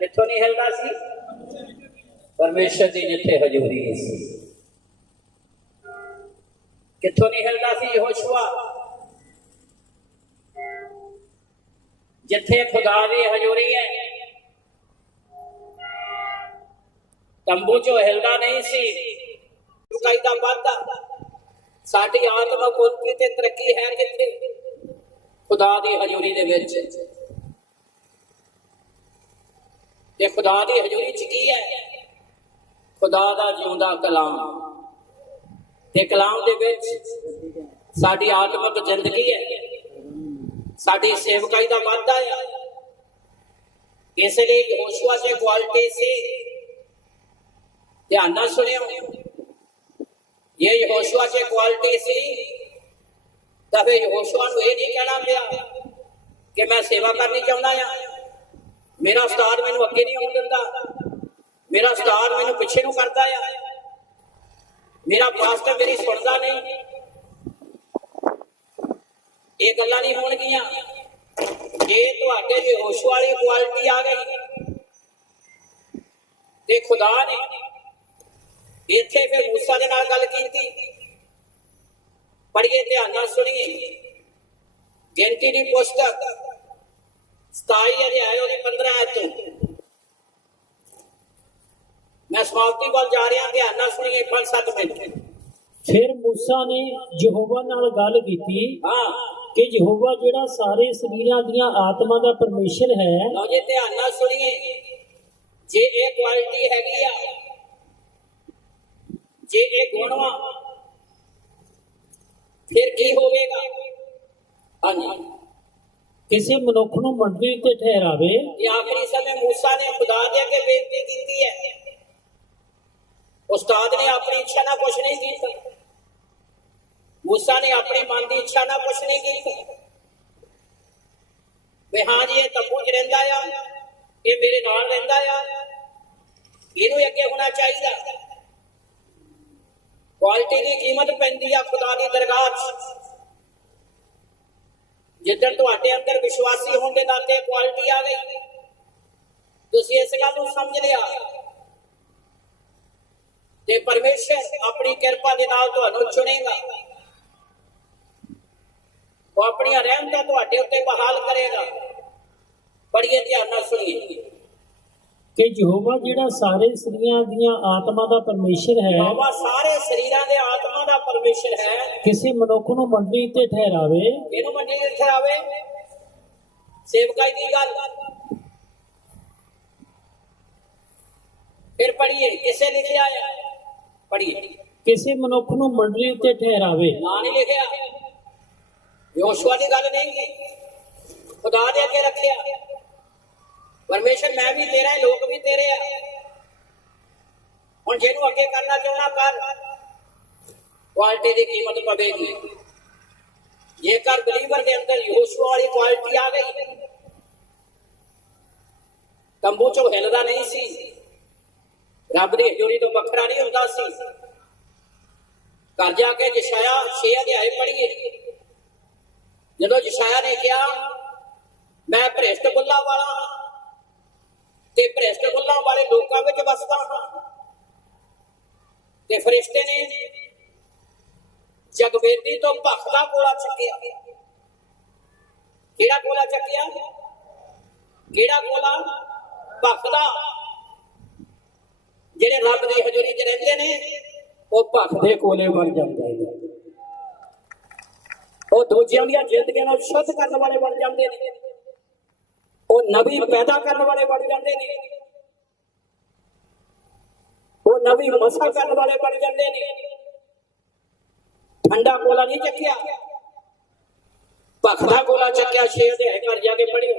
ਕਿੱਥੋਂ ਨਹੀਂ ਹਿਲਦਾ ਸੀ? ਪਰਮੇਸ਼ਰ ਦੀ ਜਿੱਥੇ ਹਜ਼ੂਰੀ ਸੀ। ਕਿੱਥੋਂ ਨਹੀਂ ਹਿਲਦਾ ਸੀ ਯਹੋਸ਼ੂਆ? ਜਿੱਥੇ ਖੁਦਾ ਦੀ ਹਜ਼ੂਰੀ ਹੈ। ਤੰਬੂ ਚੋਂ ਹਿਲਦਾ ਨਹੀਂ ਸੀ। ਚੁਕਾਈ ਦਾ ਵਾਧਾ, ਸਾਡੀ ਆਤਮਿਕ ਉન્નਤੀ ਤੇ ਤਰੱਕੀ ਹੈ ਕਿੱਥੇ? ਖੁਦਾ ਦੀ ਹਜ਼ੂਰੀ ਦੇ ਵਿੱਚ। ਤੇ ਖੁਦਾ ਦੀ ਹਜ਼ੂਰੀ ਚ ਕੀ ਹੈ? ਖੁਦਾ ਦਾ ਜਿਉਂਦਾ ਕਲਾਮ, ਤੇ ਕਲਾਮ ਦੇ ਵਿੱਚ ਸਾਡੀ ਆਤਮਿਕ ਜ਼ਿੰਦਗੀ ਹੈ, ਸਾਡੀ ਸੇਵਕਾਈ ਦਾ ਵਾਧਾ ਹੈ। ਇਸ ਲਈ ਯਹੋਸ਼ੂਆ ਚ ਕੁਆਲਿਟੀ ਸੀ। ध्यान ना सुनियो, ये यहोशुआ से क्वालिटी सी। तब यहोशुआ को ये नहीं कहना पिया कि मैं सेवा करनी चाहता या मेरा उस्ताद मैनू अगे नहीं आउण दिंदा, मेरा उस्ताद मैनू पिछे नूं करदा या, मेरा पास्टर मेरी सुनदा नहीं। ये गल्लां नहीं होणगीਆਂ। जे तुहाडे यहोशुआ वाली क्वालिटी आ गई ते खुदा ने ਇੱਥੇ ਫਿਰ ਮੂਸਾ ਦੇ ਨਾਲ ਗੱਲ ਕੀਤੀ। ਪੜ੍ਹੀਏ, ਧਿਆਨ ਨਾਲ ਸੁਣੀਏ। ਗਿਣਤੀ ਦੀ ਪੁਸਤਕ 27 ਅਧਿਆਇ ਉਹਦੀ 15 ਆਇਤ ਤੋਂ ਮੈਂ ਸਮਾਪਤੀ ਵੱਲ ਜਾ ਰਿਹਾ। ਧਿਆਨ ਨਾਲ ਸੁਣੀਏ 5-7 ਮਿੰਟ। ਫਿਰ ਮੂਸਾ ਨੇ ਯਹੋਵਾ ਨਾਲ ਗੱਲ ਕੀਤੀ ਕਿ ਯਹੋਵਾ ਜਿਹੜਾ ਸਾਰੇ ਸਰੀਰਾਂ ਦੀਆਂ ਆਤਮਾ ਦਾ ਪਰਮੇਸ਼ਰ ਹੈ। ਲਓ ਜੀ, ਧਿਆਨ ਨਾਲ ਸੁਣੀਏ। ਜੇ ਇਹ ਕੁਆਲਿਟੀ ਹੈਗੀ ਆ, ਜੇ ਇਹ ਗੁਣ ਵਾ, ਫਿਰ ਕੀ ਹੋਵੇਗਾ? ਹਾਂਜੀ, ਕਿਸੇ ਮਨੁੱਖ ਨੂੰ ਮੰਡਲੀ ਉੱਤੇ ਠਹਿਰਾਵੇ। ਇਹ ਆਖਰੀ ਸਮੇਂ ਮੂਸਾ ਨੇ ਖੁਦਾ ਦੇ ਅੱਗੇ ਬੇਨਤੀ ਕੀਤੀ ਹੈ। ਉਸਤਾਦ ਨੇ ਆਪਣੀ ਇੱਛਾ ਨਾਲ ਕੁਛ ਨਹੀਂ ਕੀਤਾ। ਮੂਸਾ ਨੇ ਆਪਣੀ ਮਨ ਦੀ ਇੱਛਾ ਨਾਲ ਕੁਛ ਨਹੀਂ ਕੀਤਾ। ਵੀ ਹਾਂ ਜੀ, ਇਹ ਤੰਬੂ 'ਚ ਰਹਿੰਦਾ ਆ, ਇਹ ਮੇਰੇ ਨਾਲ ਰਹਿੰਦਾ ਆ, ਇਹਨੂੰ ਅੱਗੇ ਹੋਣਾ ਚਾਹੀਦਾ। ਕੁਆਲਿਟੀ ਦੀ ਕੀਮਤ ਪੈਂਦੀ ਆ ਖੁਦਾ ਦੀ ਦਰਗਾਹ 'ਚ। ਜਿੱਦਣ ਤੁਹਾਡੇ ਅੰਦਰ ਵਿਸ਼ਵਾਸੀ ਹੋਣ ਦੇ ਨਾਤੇ ਕੁਆਲਿਟੀ ਆ ਗਈ, ਤੁਸੀਂ ਇਸ ਗੱਲ ਨੂੰ ਸਮਝ ਲਿਆ ਤੇ ਪਰਮੇਸ਼ਰ ਆਪਣੀ ਕਿਰਪਾ ਦੇ ਨਾਲ ਤੁਹਾਨੂੰ ਚੁਣੇਗਾ। ਉਹ ਆਪਣੀਆਂ ਰਹਿਮਤਾਂ ਤੁਹਾਡੇ ਉੱਤੇ ਬਹਾਲ ਕਰੇਗਾ। ਪੜ੍ਹੀਏ, ਧਿਆਨ ਨਾਲ ਸੁਣੀਏ ਕਿ ਯਹੋਵਾ ਜਿਹੜਾ ਸਾਰੇ ਸਰੀਰਾਂ ਦੀਆਂ ਆਤਮਾ ਦਾ ਪਰਮੇਸ਼ਰ ਹੈ, ਬਾਬਾ ਸਾਰੇ ਸਰੀਰਾਂ ਦੇ ਆਤਮਾ ਦਾ ਪਰਮੇਸ਼ਰ ਹੈ, ਕਿਸੇ ਮਨੁੱਖ ਨੂੰ ਮੰਡਲੀ ਉੱਤੇ ਠਹਿਰਾਵੇ। ਇਹਨੂੰ ਮੰਡੀ ਦੇ ਠਹਿਰਾਵੇ। ਸੇਵਕਾਈ ਦੀ ਗੱਲ। ਫਿਰ ਪੜ੍ਹੀਏ, ਕਿਸੇ ਲਿਖਿਆ ਆ? ਪੜ੍ਹੀਏ, ਕਿਸੇ ਮਨੁੱਖ ਨੂੰ ਮੰਡਲੀ ਉੱਤੇ ਠਹਿਰਾਵੇ। ਨਾਂ ਨਹੀਂ ਲਿਖਿਆ। ਯਹੋਸ਼ੂਆ ਦੀ ਗੱਲ ਨਹੀਂ ਕੀ, ਖੁਦਾ ਦੇ ਅੱਗੇ ਰੱਖਿਆ। ਪਰਮੇਸ਼ਰ ਮੈਂ ਵੀ ਤੇਰਾ, ਲੋਕ ਵੀ ਤੇਰੇ ਆ। ਹੁਣ ਜਿਹਨੂੰ ਅੱਗੇ ਕਰਨਾ ਚਾਹੁੰਦਾ ਕਰ। ਕੁਆਲਿਟੀ ਦੀ ਕੀਮਤ ਪਵੇਗੀ। ਜੇਕਰ ਬਲੀਵਰ ਦੇ ਅੰਦਰ ਯਹੋਸ਼ੂਆ ਵਾਲੀ ਕੁਆਲਿਟੀ ਆ ਗਈ, ਤੰਬੂ ਚੋਂ ਹਿੱਲਦਾ ਨਹੀਂ ਸੀ, ਰੱਬ ਦੀ ਹਜ਼ੂਰੀ ਤੋਂ ਵੱਖਰਾ ਨਹੀਂ ਹੁੰਦਾ ਸੀ। ਘਰ ਜਾ ਕੇ ਯਸ਼ਾਇਆ 6 ਅਧਿਆਇ ਪੜ੍ਹੀਏ। ਜਦੋਂ ਯਸ਼ਾਇਆ ਨੇ ਕਿਹਾ ਮੈਂ ਭ੍ਰਿਸ਼ਟ ਬੁੱਲਾਂ ਵਾਲਾ ਹਾਂ ਤੇ ਭ੍ਰਿਸ਼ਟ ਬੁੱਲਾਂ ਵਾਲੇ ਲੋਕਾਂ ਵਿੱਚ ਵਸਦਾ ਹਾਂ, ਤੇ ਫਰਿਸ਼ਤੇ ਨੇ ਜਗਵੇਦੀ ਤੋਂ ਭਖ ਦਾ ਗੋਲਾ ਚੱਕਿਆ। ਕਿਹੜਾ ਗੋਲਾ ਚੱਕਿਆ? ਕਿਹੜਾ ਗੋਲਾ? ਭਖ ਦਾ। ਜਿਹੜੇ ਰੱਬ ਦੀ ਹਜ਼ੂਰੀ 'ਚ ਰਹਿੰਦੇ ਨੇ ਉਹ ਭਖ ਦੇ ਕੋਲੇ ਬਣ ਜਾਂਦੇ ਨੇ। ਉਹ ਦੂਜਿਆਂ ਦੀਆਂ ਜ਼ਿੰਦਗੀਆਂ ਨੂੰ ਸ਼ੁੱਧ ਕਰਨ ਵਾਲੇ ਬਣ ਜਾਂਦੇ ਨੇ। ਉਹ ਨਵੀਂ ਪੈਦਾ ਕਰਨ ਵਾਲੇ ਬਣ ਜਾਂਦੇ ਨੇ। ਉਹ ਨਵੀਂ ਮਸਾ ਕਰਨ ਵਾਲੇ ਬਣ ਜਾਂਦੇ ਨੇ। ਠੰਡਾ ਕੋਲਾ ਨਹੀਂ ਚੱਕਿਆ, ਭਖ ਦਾ ਕੋਲਾ ਚੱਕਿਆ। 6 ਅਧਿਆਇ ਘਰ ਜਾ ਕੇ ਪੜ੍ਹਿਓ।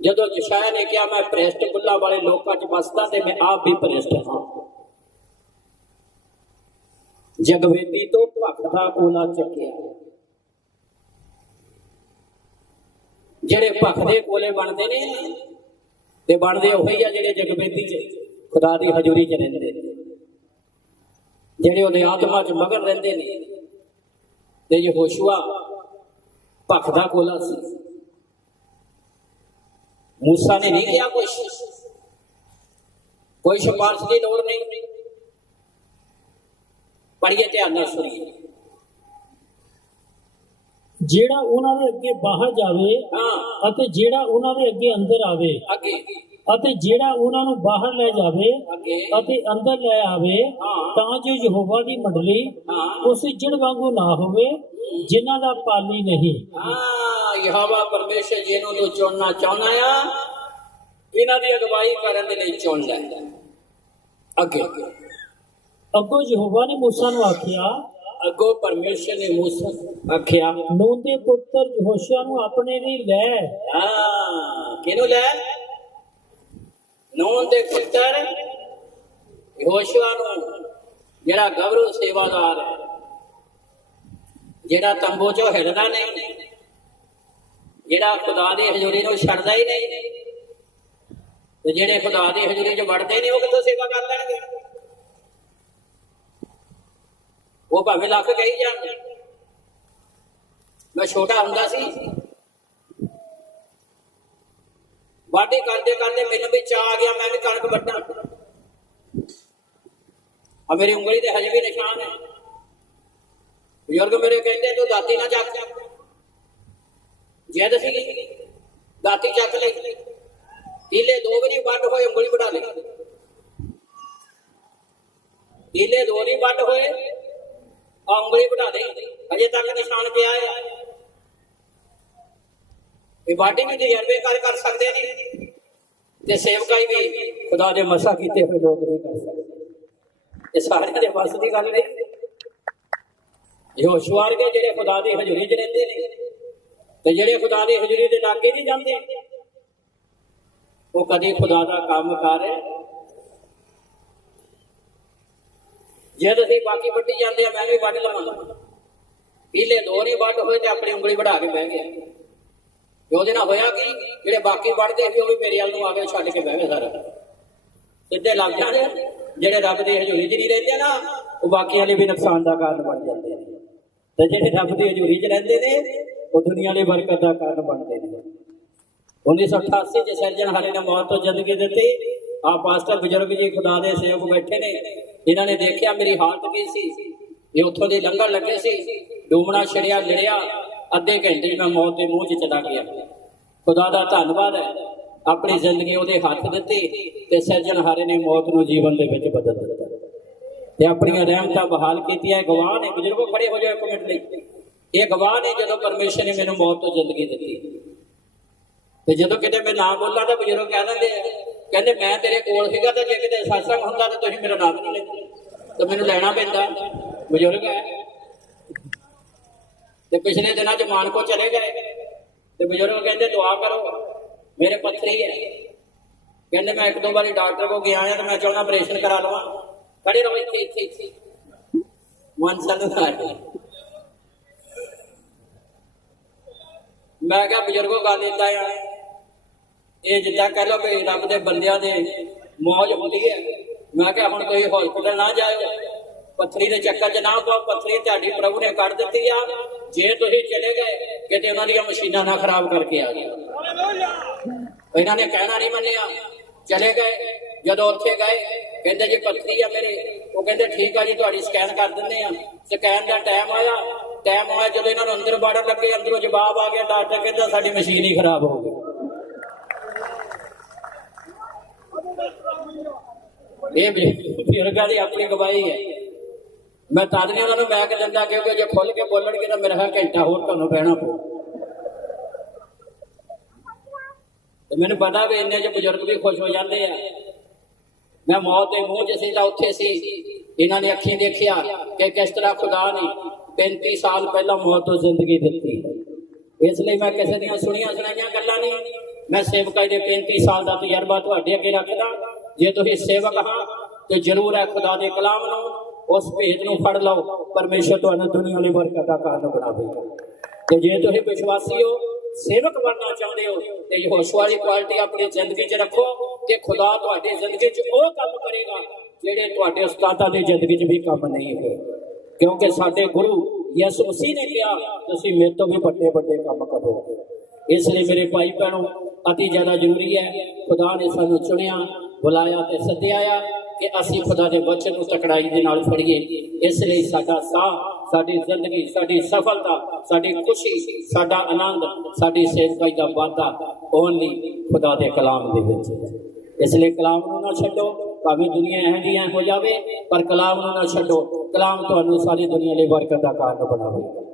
ਜਦੋਂ ਯਸ਼ਾਇਆ ਨੇ ਕਿਹਾ ਮੈਂ ਭ੍ਰਿਸ਼ਟ ਬੁੱਲਾਂ ਵਾਲੇ ਲੋਕਾਂ 'ਚ ਵਸਦਾ ਤੇ ਮੈਂ ਆਪ ਵੀ ਭ੍ਰਿਸ਼ਟ ਹਾਂ, ਜਗਵੇਦੀ ਤੋਂ ਭਖ ਦਾ ਕੋਲਾ ਚੱਕਿਆ। ਜਿਹੜੇ ਭਖ ਦੇ ਕੋਲੇ ਬਣਦੇ ਨੇ ਤੇ ਬਣਦੇ ਉਹੀ ਆ ਜਿਹੜੇ ਜਗਬੇਦੀ 'ਚ ਖੁਦਾ ਦੀ ਹਜ਼ੂਰੀ 'ਚ ਰਹਿੰਦੇ ਨੇ, ਜਿਹੜੇ ਉਹਦੇ ਆਤਮਾ 'ਚ ਮਗਨ ਰਹਿੰਦੇ ਨੇ। ਤੇ ਯਹੋਸ਼ੂਆ ਭਖਦਾ ਕੋਲਾ ਸੀ। मूसा ने नहीं किया कोई सिफारिश की लोड़ नहीं। पढ़िए ध्यान ਨਾਲ सुनिए। ਜਿਹੜਾ ਉਹਨਾਂ ਦੇ ਅੱਗੇ ਬਾਹਰ ਜਾਵੇ ਅਤੇ ਜਿਹੜਾ ਉਹਨਾਂ ਦੇ ਅੱਗੇ ਅੰਦਰ ਆਵੇ ਅਤੇ ਜਿਹੜਾ ਉਹਨਾਂ ਨੂੰ ਬਾਹਰ ਲੈ ਜਾਵੇ ਅਤੇ ਅੰਦਰ ਲੈ ਆਵੇ, ਤਾਂ ਜੋ ਯਹੋਵਾ ਦੀ ਮੰਡਲੀ ਉਸ ਇੱਜੜ ਵਾਂਗੂ ਨਾ ਹੋਵੇ ਜਿਨ੍ਹਾਂ ਦਾ ਪਾਲੀ ਨਹੀਂ। ਯਹੋਵਾ ਪਰਮੇਸ਼ਰ ਜਿਹਨੂੰ ਤੂੰ ਚੁਣਨਾ ਚਾਹੁੰਦਾ ਆ, ਇਹਨਾਂ ਦੀ ਅਗਵਾਈ ਕਰਨ ਦੇ ਲਈ ਚੁਣ ਲੈ। ਅੱਗੋਂ ਯਹੋਵਾ ਨੇ ਮੂਸਾ ਨੂੰ ਆਖਿਆ, ਅੱਗੋਂ ਪਰਮੇਸ਼ਰ ਨੇ ਮੂਸਾ ਨੂੰ ਆਖਿਆ, ਨੂਨ ਦੇ ਪੁੱਤਰ ਯਹੋਸ਼ੂਆ ਨੂੰ ਆਪਣੇ ਲਈ ਲੈ। ਕਿਹਨੂੰ ਲੈ? ਨੂਨ ਦੇ ਪੁੱਤਰ ਯਹੋਸ਼ੂਆ ਨੂੰ, ਜਿਹੜਾ ਗਬਰੂ ਸੇਵਾਦਾਰ ਹੈ, ਜਿਹੜਾ ਤੰਬੂ ਚੋਂ ਹਿੱਲਦਾ ਨਹੀਂ, ਜਿਹੜਾ ਖੁਦਾ ਦੀ ਹਜ਼ੂਰੀ ਨੂੰ ਛੱਡਦਾ ਹੀ ਨਹੀਂ। ਤੇ ਜਿਹੜੇ ਖੁਦਾ ਦੀ ਹਜ਼ੂਰੀ 'ਚ ਵੜਦੇ ਨਹੀਂ, ਉਹ ਕਿੱਥੋਂ ਸੇਵਾ ਕਰ ਲੈਣਗੇ? ਉਹ ਭਾਵੇਂ ਲੱਖ ਕਹੀ ਜਾਣ। ਮੈਂ ਛੋਟਾ ਹੁੰਦਾ ਸੀ, ਵਾਢੀ ਕਰਦੇ ਕਰਦੇ ਮੈਨੂੰ ਵੀ ਚਾਅ ਆ ਗਿਆ, ਮੈਂ ਵੀ ਕਣਕ ਵੱਢਾਂ। ਆ ਮੇਰੀ ਉਂਗਲੀ ਤੇ ਹਜੇ ਵੀ ਨਿਸ਼ਾਨ ਹੈ। ਬਜ਼ੁਰਗ ਮੇਰੇ ਕਹਿੰਦੇ ਤੂੰ ਦਾਤੀ ਨਾ ਚੱਕ, ਜਿੱਦ ਸੀ ਦਾਤੀ ਚੱਕ ਲਈ। ਤੀਲੇ 2 ਵੀ ਨਹੀਂ ਵੱਢ ਹੋਏ, ਉਂਗਲੀ ਵਢਾ ਲਈ। ਤੀਲੇ 2 ਨਹੀਂ ਵੱਢ ਹੋਏ, ਆ ਉਂਗਲੀ ਵਢਾ ਲਈ। ਅਜੇ ਤੱਕ ਨਿਸ਼ਾਨ ਪਿਆ ਹੈ। ਇਹ ਵਾਢੀ ਵੀ ਤਜਰਬੇ ਕਰ ਸਕਦੇ ਨਹੀਂ, ਤੇ ਸੇਵਕਾਈ ਵੀ ਖੁਦਾ ਦੇ ਮਸਾ ਕੀਤੇ ਹੋਏ ਲੋਕ ਨਹੀਂ ਕਰ ਸਕਦੇ। ਇਹ ਸਾਰਿਆਂ ਦੇ ਵੱਸ ਦੀ ਗੱਲ ਨਹੀਂ। ਯਹੋਸ਼ੂਆ ਵਰਗੇ ਜਿਹੜੇ ਖੁਦਾ ਦੀ ਹਜ਼ੂਰੀ 'ਚ ਰਹਿੰਦੇ ਨੇ, ਤੇ ਜਿਹੜੇ ਖੁਦਾ ਦੀ ਹਜ਼ੂਰੀ ਦੇ ਲਾਗੇ ਨਹੀਂ ਜਾਂਦੇ, ਉਹ ਕਦੇ ਖੁਦਾ ਦਾ ਕੰਮ ਕਰ ਜੇ ਤੁਸੀਂ ਬਾਕੀ ਵੱਢੀ ਜਾਂਦੇ ਆ, ਮੈਂ ਵੀ ਵੱਢ ਲਵਾਂ। ਪੀਲੇ 2 ਨਹੀਂ ਵੱਢ ਹੋਏ ਤੇ ਆਪਣੀ ਉਂਗਲੀ ਵਢਾ ਕੇ ਬਹਿ ਗਿਆ। ਉਹਦੇ ਨਾਲ ਹੋਇਆ ਕਿ ਜਿਹੜੇ ਬਾਕੀ ਵੱਢਦੇ ਸੀ ਉਹ ਵੀ ਮੇਰੇ ਵੱਲ ਨੂੰ ਆ ਕੇ ਛੱਡ ਕੇ ਬਹਿ ਗਏ। ਸਾਰੇ ਸਿੱਧੇ ਲੱਗ ਜਾਣੇ। ਜਿਹੜੇ ਰੱਬ ਦੀ ਹਜ਼ੂਰੀ 'ਚ ਨਹੀਂ ਰਹਿੰਦੇ ਨਾ, ਉਹ ਬਾਕੀਆਂ ਲਈ ਵੀ ਨੁਕਸਾਨ ਦਾ ਕਾਰਨ ਬਣ ਜਾਂਦੇ ਨੇ। ਤੇ ਜਿਹੜੇ ਰੱਬ ਦੀ ਹਜ਼ੂਰੀ 'ਚ ਰਹਿੰਦੇ ਨੇ, ਉਹ ਦੁਨੀਆ ਲਈ ਬਰਕਤ ਦਾ ਕਾਰਨ ਬਣਦੇ ਨੇ। 1988 'ਚ ਸਿਰਜਣਹਾਰੇ ਨੇ ਮੌਤ ਤੋਂ ਜ਼ਿੰਦਗੀ ਦਿੱਤੀ। ਆ ਪਾਸਟਰ ਬਜ਼ੁਰਗ ਜੀ ਖੁਦਾ ਦੇ ਸੇਵਕ ਬੈਠੇ ਨੇ, ਇਹਨਾਂ ਨੇ ਦੇਖਿਆ ਮੇਰੀ ਹਾਲਤ ਕੀ ਸੀ। ਇਹ ਉੱਥੋਂ ਦੇ ਲੰਘਣ ਲੱਗੇ ਸੀ, ਡੂਮਣਾ ਛੜਿਆ ਲੜਿਆ, ਅੱਧੇ ਘੰਟੇ ਮੈਂ ਮੌਤ ਦੇ ਮੂੰਹ 'ਚ ਚਲਾ ਗਿਆ। ਖੁਦਾ ਦਾ ਧੰਨਵਾਦ ਹੈ, ਆਪਣੀ ਜ਼ਿੰਦਗੀ ਉਹਦੇ ਹੱਥ ਦਿੱਤੀ ਤੇ ਸਿਰਜਣਹਾਰੇ ਨੇ ਮੌਤ ਨੂੰ ਜੀਵਨ ਦੇ ਵਿੱਚ ਬਦਲ ਦਿੱਤਾ ਤੇ ਆਪਣੀਆਂ ਰਹਿਮਤਾਂ ਬਹਾਲ ਕੀਤੀਆਂ। ਗਵਾਹ ਨੇ, ਬਜ਼ੁਰਗੋ ਖੜੇ ਹੋ ਜਾਓ ਇੱਕ ਮਿੰਟ ਲਈ। ਇਹ ਗਵਾਹ ਨੇ ਜਦੋਂ ਪਰਮੇਸ਼ਰ ਨੇ ਮੈਨੂੰ ਮੌਤ ਤੋਂ ਜ਼ਿੰਦਗੀ ਦਿੱਤੀ। ਤੇ ਜਦੋਂ ਕਿਤੇ ਮੈਂ ਨਾ ਬੋਲਾਂ ਤਾਂ ਬਜ਼ੁਰਗ ਕਹਿ ਦਿੰਦੇ ਆ, ਕਹਿੰਦੇ ਮੈਂ ਤੇਰੇ ਕੋਲ ਸੀਗਾ, ਤੇ ਜੇ ਕਿਤੇ ਸਤਸੰਗ ਹੁੰਦਾ ਤਾਂ ਤੁਸੀਂ ਮੇਰਾ ਨਾਮ ਨਹੀਂ ਲੈਂਦੇ, ਤਾਂ ਮੈਨੂੰ ਲੈਣਾ ਪੈਂਦਾ। ਬਜ਼ੁਰਗ ਹੈ। ਤੇ ਪਿਛਲੇ ਦਿਨਾਂ 'ਚ ਮਾਨਕੋ ਚਲੇ ਗਏ, ਤੇ ਬਜ਼ੁਰਗ ਕਹਿੰਦੇ ਦੁਆ ਕਰੋ, ਮੇਰੇ ਪੱਥਰੀ ਹੈ। ਕਹਿੰਦੇ ਮੈਂ 1-2 ਵਾਰੀ ਡਾਕਟਰ ਕੋਲ ਗਿਆ ਹਾਂ, ਤੇ ਮੈਂ ਚਾਹੁੰਦਾ ਆਪਰੇਸ਼ਨ ਕਰਾ ਲਵਾਂ। ਖੜੇ ਰਹੋ ਇੱਥੇ ਮਨ ਸਾਨੂੰ। ਮੈਂ ਕਿਹਾ ਬਜ਼ੁਰਗੋ ਗੱਲ ਏਦਾਂ ਆ, ਇਹ ਜਿੱਦਾਂ ਕਹਿ ਲਓ ਕਿ ਰੱਬ ਦੇ ਬੰਦਿਆਂ ਦੇ ਮੌਜ ਹੁੰਦੀ ਹੈ। ਮੈਂ ਕਿਹਾ ਹੁਣ ਤੁਸੀਂ ਹਸਪਤਾਲ ਨਾ ਜਾਇਓ, ਪੱਥਰੀ ਦੇ ਚੱਕਰ 'ਚ ਨਾ ਪਾਓ। ਪੱਥਰੀ ਤੁਹਾਡੀ ਪ੍ਰਭੂ ਨੇ ਕੱਢ ਦਿੱਤੀ ਆ। ਜੇ ਤੁਸੀਂ ਚਲੇ ਗਏ ਕਿਤੇ ਉਹਨਾਂ ਦੀਆਂ ਮਸ਼ੀਨਾਂ ਨਾ ਖਰਾਬ ਕਰਕੇ ਆ ਗਏ। ਇਹਨਾਂ ਨੇ ਕਹਿਣਾ ਨਹੀਂ ਮੰਨਿਆ, ਚਲੇ ਗਏ। ਜਦੋਂ ਉੱਥੇ ਗਏ ਕਹਿੰਦੇ ਜੀ ਪੱਥਰੀ ਆ ਮੇਰੇ। ਉਹ ਕਹਿੰਦੇ ਠੀਕ ਆ ਜੀ, ਤੁਹਾਡੀ ਸਕੈਨ ਕਰ ਦਿੰਦੇ ਆ। ਸਕੈਨ ਦਾ ਟਾਈਮ ਆਇਆ ਜਦੋਂ ਇਹਨਾਂ ਨੂੰ ਅੰਦਰ ਵੜਨ ਲੱਗੇ, ਅੰਦਰੋਂ ਜਵਾਬ ਆ ਗਿਆ, ਡਾਕਟਰ ਕਹਿੰਦਾ ਸਾਡੀ ਮਸ਼ੀਨ ਹੀ ਖਰਾਬ ਹੋ ਗਈ। ਇਹ ਬਜ਼ੁਰਗਾਂ ਦੀ ਆਪਣੀ ਗਵਾਹੀ ਹੈ। ਮੈਂ ਤਦ ਨਹੀਂ ਉਹਨਾਂ ਨੂੰ ਮੈਂ ਕਿ ਦਿੰਦਾ, ਕਿਉਂਕਿ ਜੇ ਖੁੱਲ ਕੇ ਬੋਲਣਗੇ ਤਾਂ ਮੇਰਾ ਘੰਟਾ ਹੋਰ ਤੁਹਾਨੂੰ ਬਹਿਣਾ ਪਊ। ਤੇ ਮੈਨੂੰ ਪਤਾ ਵੀ ਇੰਨੇ 'ਚ ਬਜ਼ੁਰਗ ਵੀ ਖੁਸ਼ ਹੋ ਜਾਂਦੇ ਆ। ਮੈਂ ਮੌਤ ਦੇ ਮੂੰਹ 'ਚ ਸੀ ਤਾਂ ਉੱਥੇ ਸੀ। ਇਹਨਾਂ ਨੇ ਅੱਖੀਂ ਦੇਖਿਆ ਕਿ ਕਿਸ ਤਰ੍ਹਾਂ ਖੁਦਾ ਨੇ 35 ਸਾਲ ਪਹਿਲਾਂ ਮੌਤ ਤੋਂ ਜ਼ਿੰਦਗੀ ਦਿੱਤੀ। ਇਸ ਲਈ ਮੈਂ ਕਿਸੇ ਦੀਆਂ ਸੁਣੀਆਂ ਸੁਣਾਈਆਂ ਗੱਲਾਂ ਨਹੀਂ, ਮੈਂ ਸੇਵਕਾਈ ਦੇ 35 ਸਾਲ ਦਾ ਤਜਰਬਾ ਤੁਹਾਡੇ ਅੱਗੇ ਰੱਖਦਾ। ਜੇ ਤੁਸੀਂ ਸੇਵਕ ਹਾਂ ਤੇ ਜ਼ਰੂਰ ਹੈ ਖੁਦਾ ਦੇ ਕਲਾਮ ਨੂੰ, ਉਸ ਭੇਦ ਨੂੰ ਫੜ ਲਓ। ਪਰਮੇਸ਼ਰ ਤੁਹਾਨੂੰ ਦੁਨੀਆ ਲਈ ਬਰਕਤ ਦਾ ਕਾਰਨ ਬਣਾਵੇਗਾ। ਤੇ ਜੇ ਤੁਸੀਂ ਵਿਸ਼ਵਾਸੀ ਹੋ, ਸੇਵਕ ਬਣਨਾ ਚਾਹੁੰਦੇ ਹੋ ਤੇ ਯਹੋਸ਼ੂਆ ਵਾਲੀ ਕੁਆਲਿਟੀ ਆਪਣੀ ਜ਼ਿੰਦਗੀ 'ਚ ਰੱਖੋ ਤੇ ਖੁਦਾ ਤੁਹਾਡੀ ਜ਼ਿੰਦਗੀ 'ਚ ਉਹ ਕੰਮ ਕਰੇਗਾ ਜਿਹੜੇ ਤੁਹਾਡੇ ਉਸਤਾਦਾਂ ਦੀ ਜ਼ਿੰਦਗੀ 'ਚ ਵੀ ਕੰਮ ਨਹੀਂ ਹੋਏ। ਕਿਉਂਕਿ ਸਾਡੇ ਗੁਰੂ ਯਿਸੂ ਮਸੀਹ ਨੇ ਕਿਹਾ ਤੁਸੀਂ ਮੇਰੇ ਤੋਂ ਵੀ ਵੱਡੇ ਵੱਡੇ ਕੰਮ ਕਰੋਗੇ। ਇਸ ਲਈ ਮੇਰੇ ਭਾਈ ਭੈਣੋ ਅਤੀ ਜ਼ਿਆਦਾ ਜ਼ਰੂਰੀ ਹੈ, ਖੁਦਾ ਨੇ ਸਾਨੂੰ ਚੁਣਿਆ, ਬੁਲਾਇਆ ਤੇ ਸੱਦਿਆ ਆ ਕਿ ਅਸੀਂ ਖੁਦਾ ਦੇ ਵਚਨ ਨੂੰ ਤਕੜਾਈ ਦੇ ਨਾਲ ਫੜੀਏ। ਇਸ ਲਈ ਸਾਡਾ ਸਾਹ, ਸਾਡੀ ਜ਼ਿੰਦਗੀ, ਸਾਡੀ ਸਫਲਤਾ, ਸਾਡੀ ਖੁਸ਼ੀ, ਸਾਡਾ ਆਨੰਦ, ਸਾਡੀ ਸੇਵਕਾਈ ਦਾ ਵਾਧਾ ਓਨਲੀ ਖੁਦਾ ਦੇ ਕਲਾਮ ਦੇ ਵਿੱਚ ਹੈ। ਇਸ ਲਈ ਕਲਾਮ ਨੂੰ ਨਾ ਛੱਡੋ, ਭਾਵੇਂ ਦੁਨੀਆ ਇਹੋ ਜਿਹੀ ਹੋ ਜਾਵੇ, ਪਰ ਕਲਾਮ ਨੂੰ ਨਾ ਛੱਡੋ। ਕਲਾਮ ਤੁਹਾਨੂੰ ਸਾਰੀ ਦੁਨੀਆ ਲਈ ਬਰਕਤ ਦਾ ਕਾਰਨ ਬਣਾਵੇਗਾ।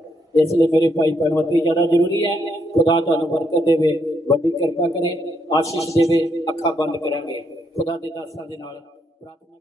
ਇਸ ਲਈ ਮੇਰੇ ਭਾਈ ਭੈਣੋ ਅਤੀ ਜ਼ਿਆਦਾ ਜ਼ਰੂਰੀ ਹੈ, ਖੁਦਾ ਤੁਹਾਨੂੰ ਬਰਕਤ ਦੇਵੇ, ਵੱਡੀ ਕਿਰਪਾ ਕਰੇ, ਆਸ਼ੀਸ਼ ਦੇਵੇ। ਅੱਖਾਂ ਬੰਦ ਕਰਾਂਗੇ, ਖੁਦਾ ਦੇ ਦਾਸਾਂ ਦੇ ਨਾਲ ਪ੍ਰਾਰਥਨਾ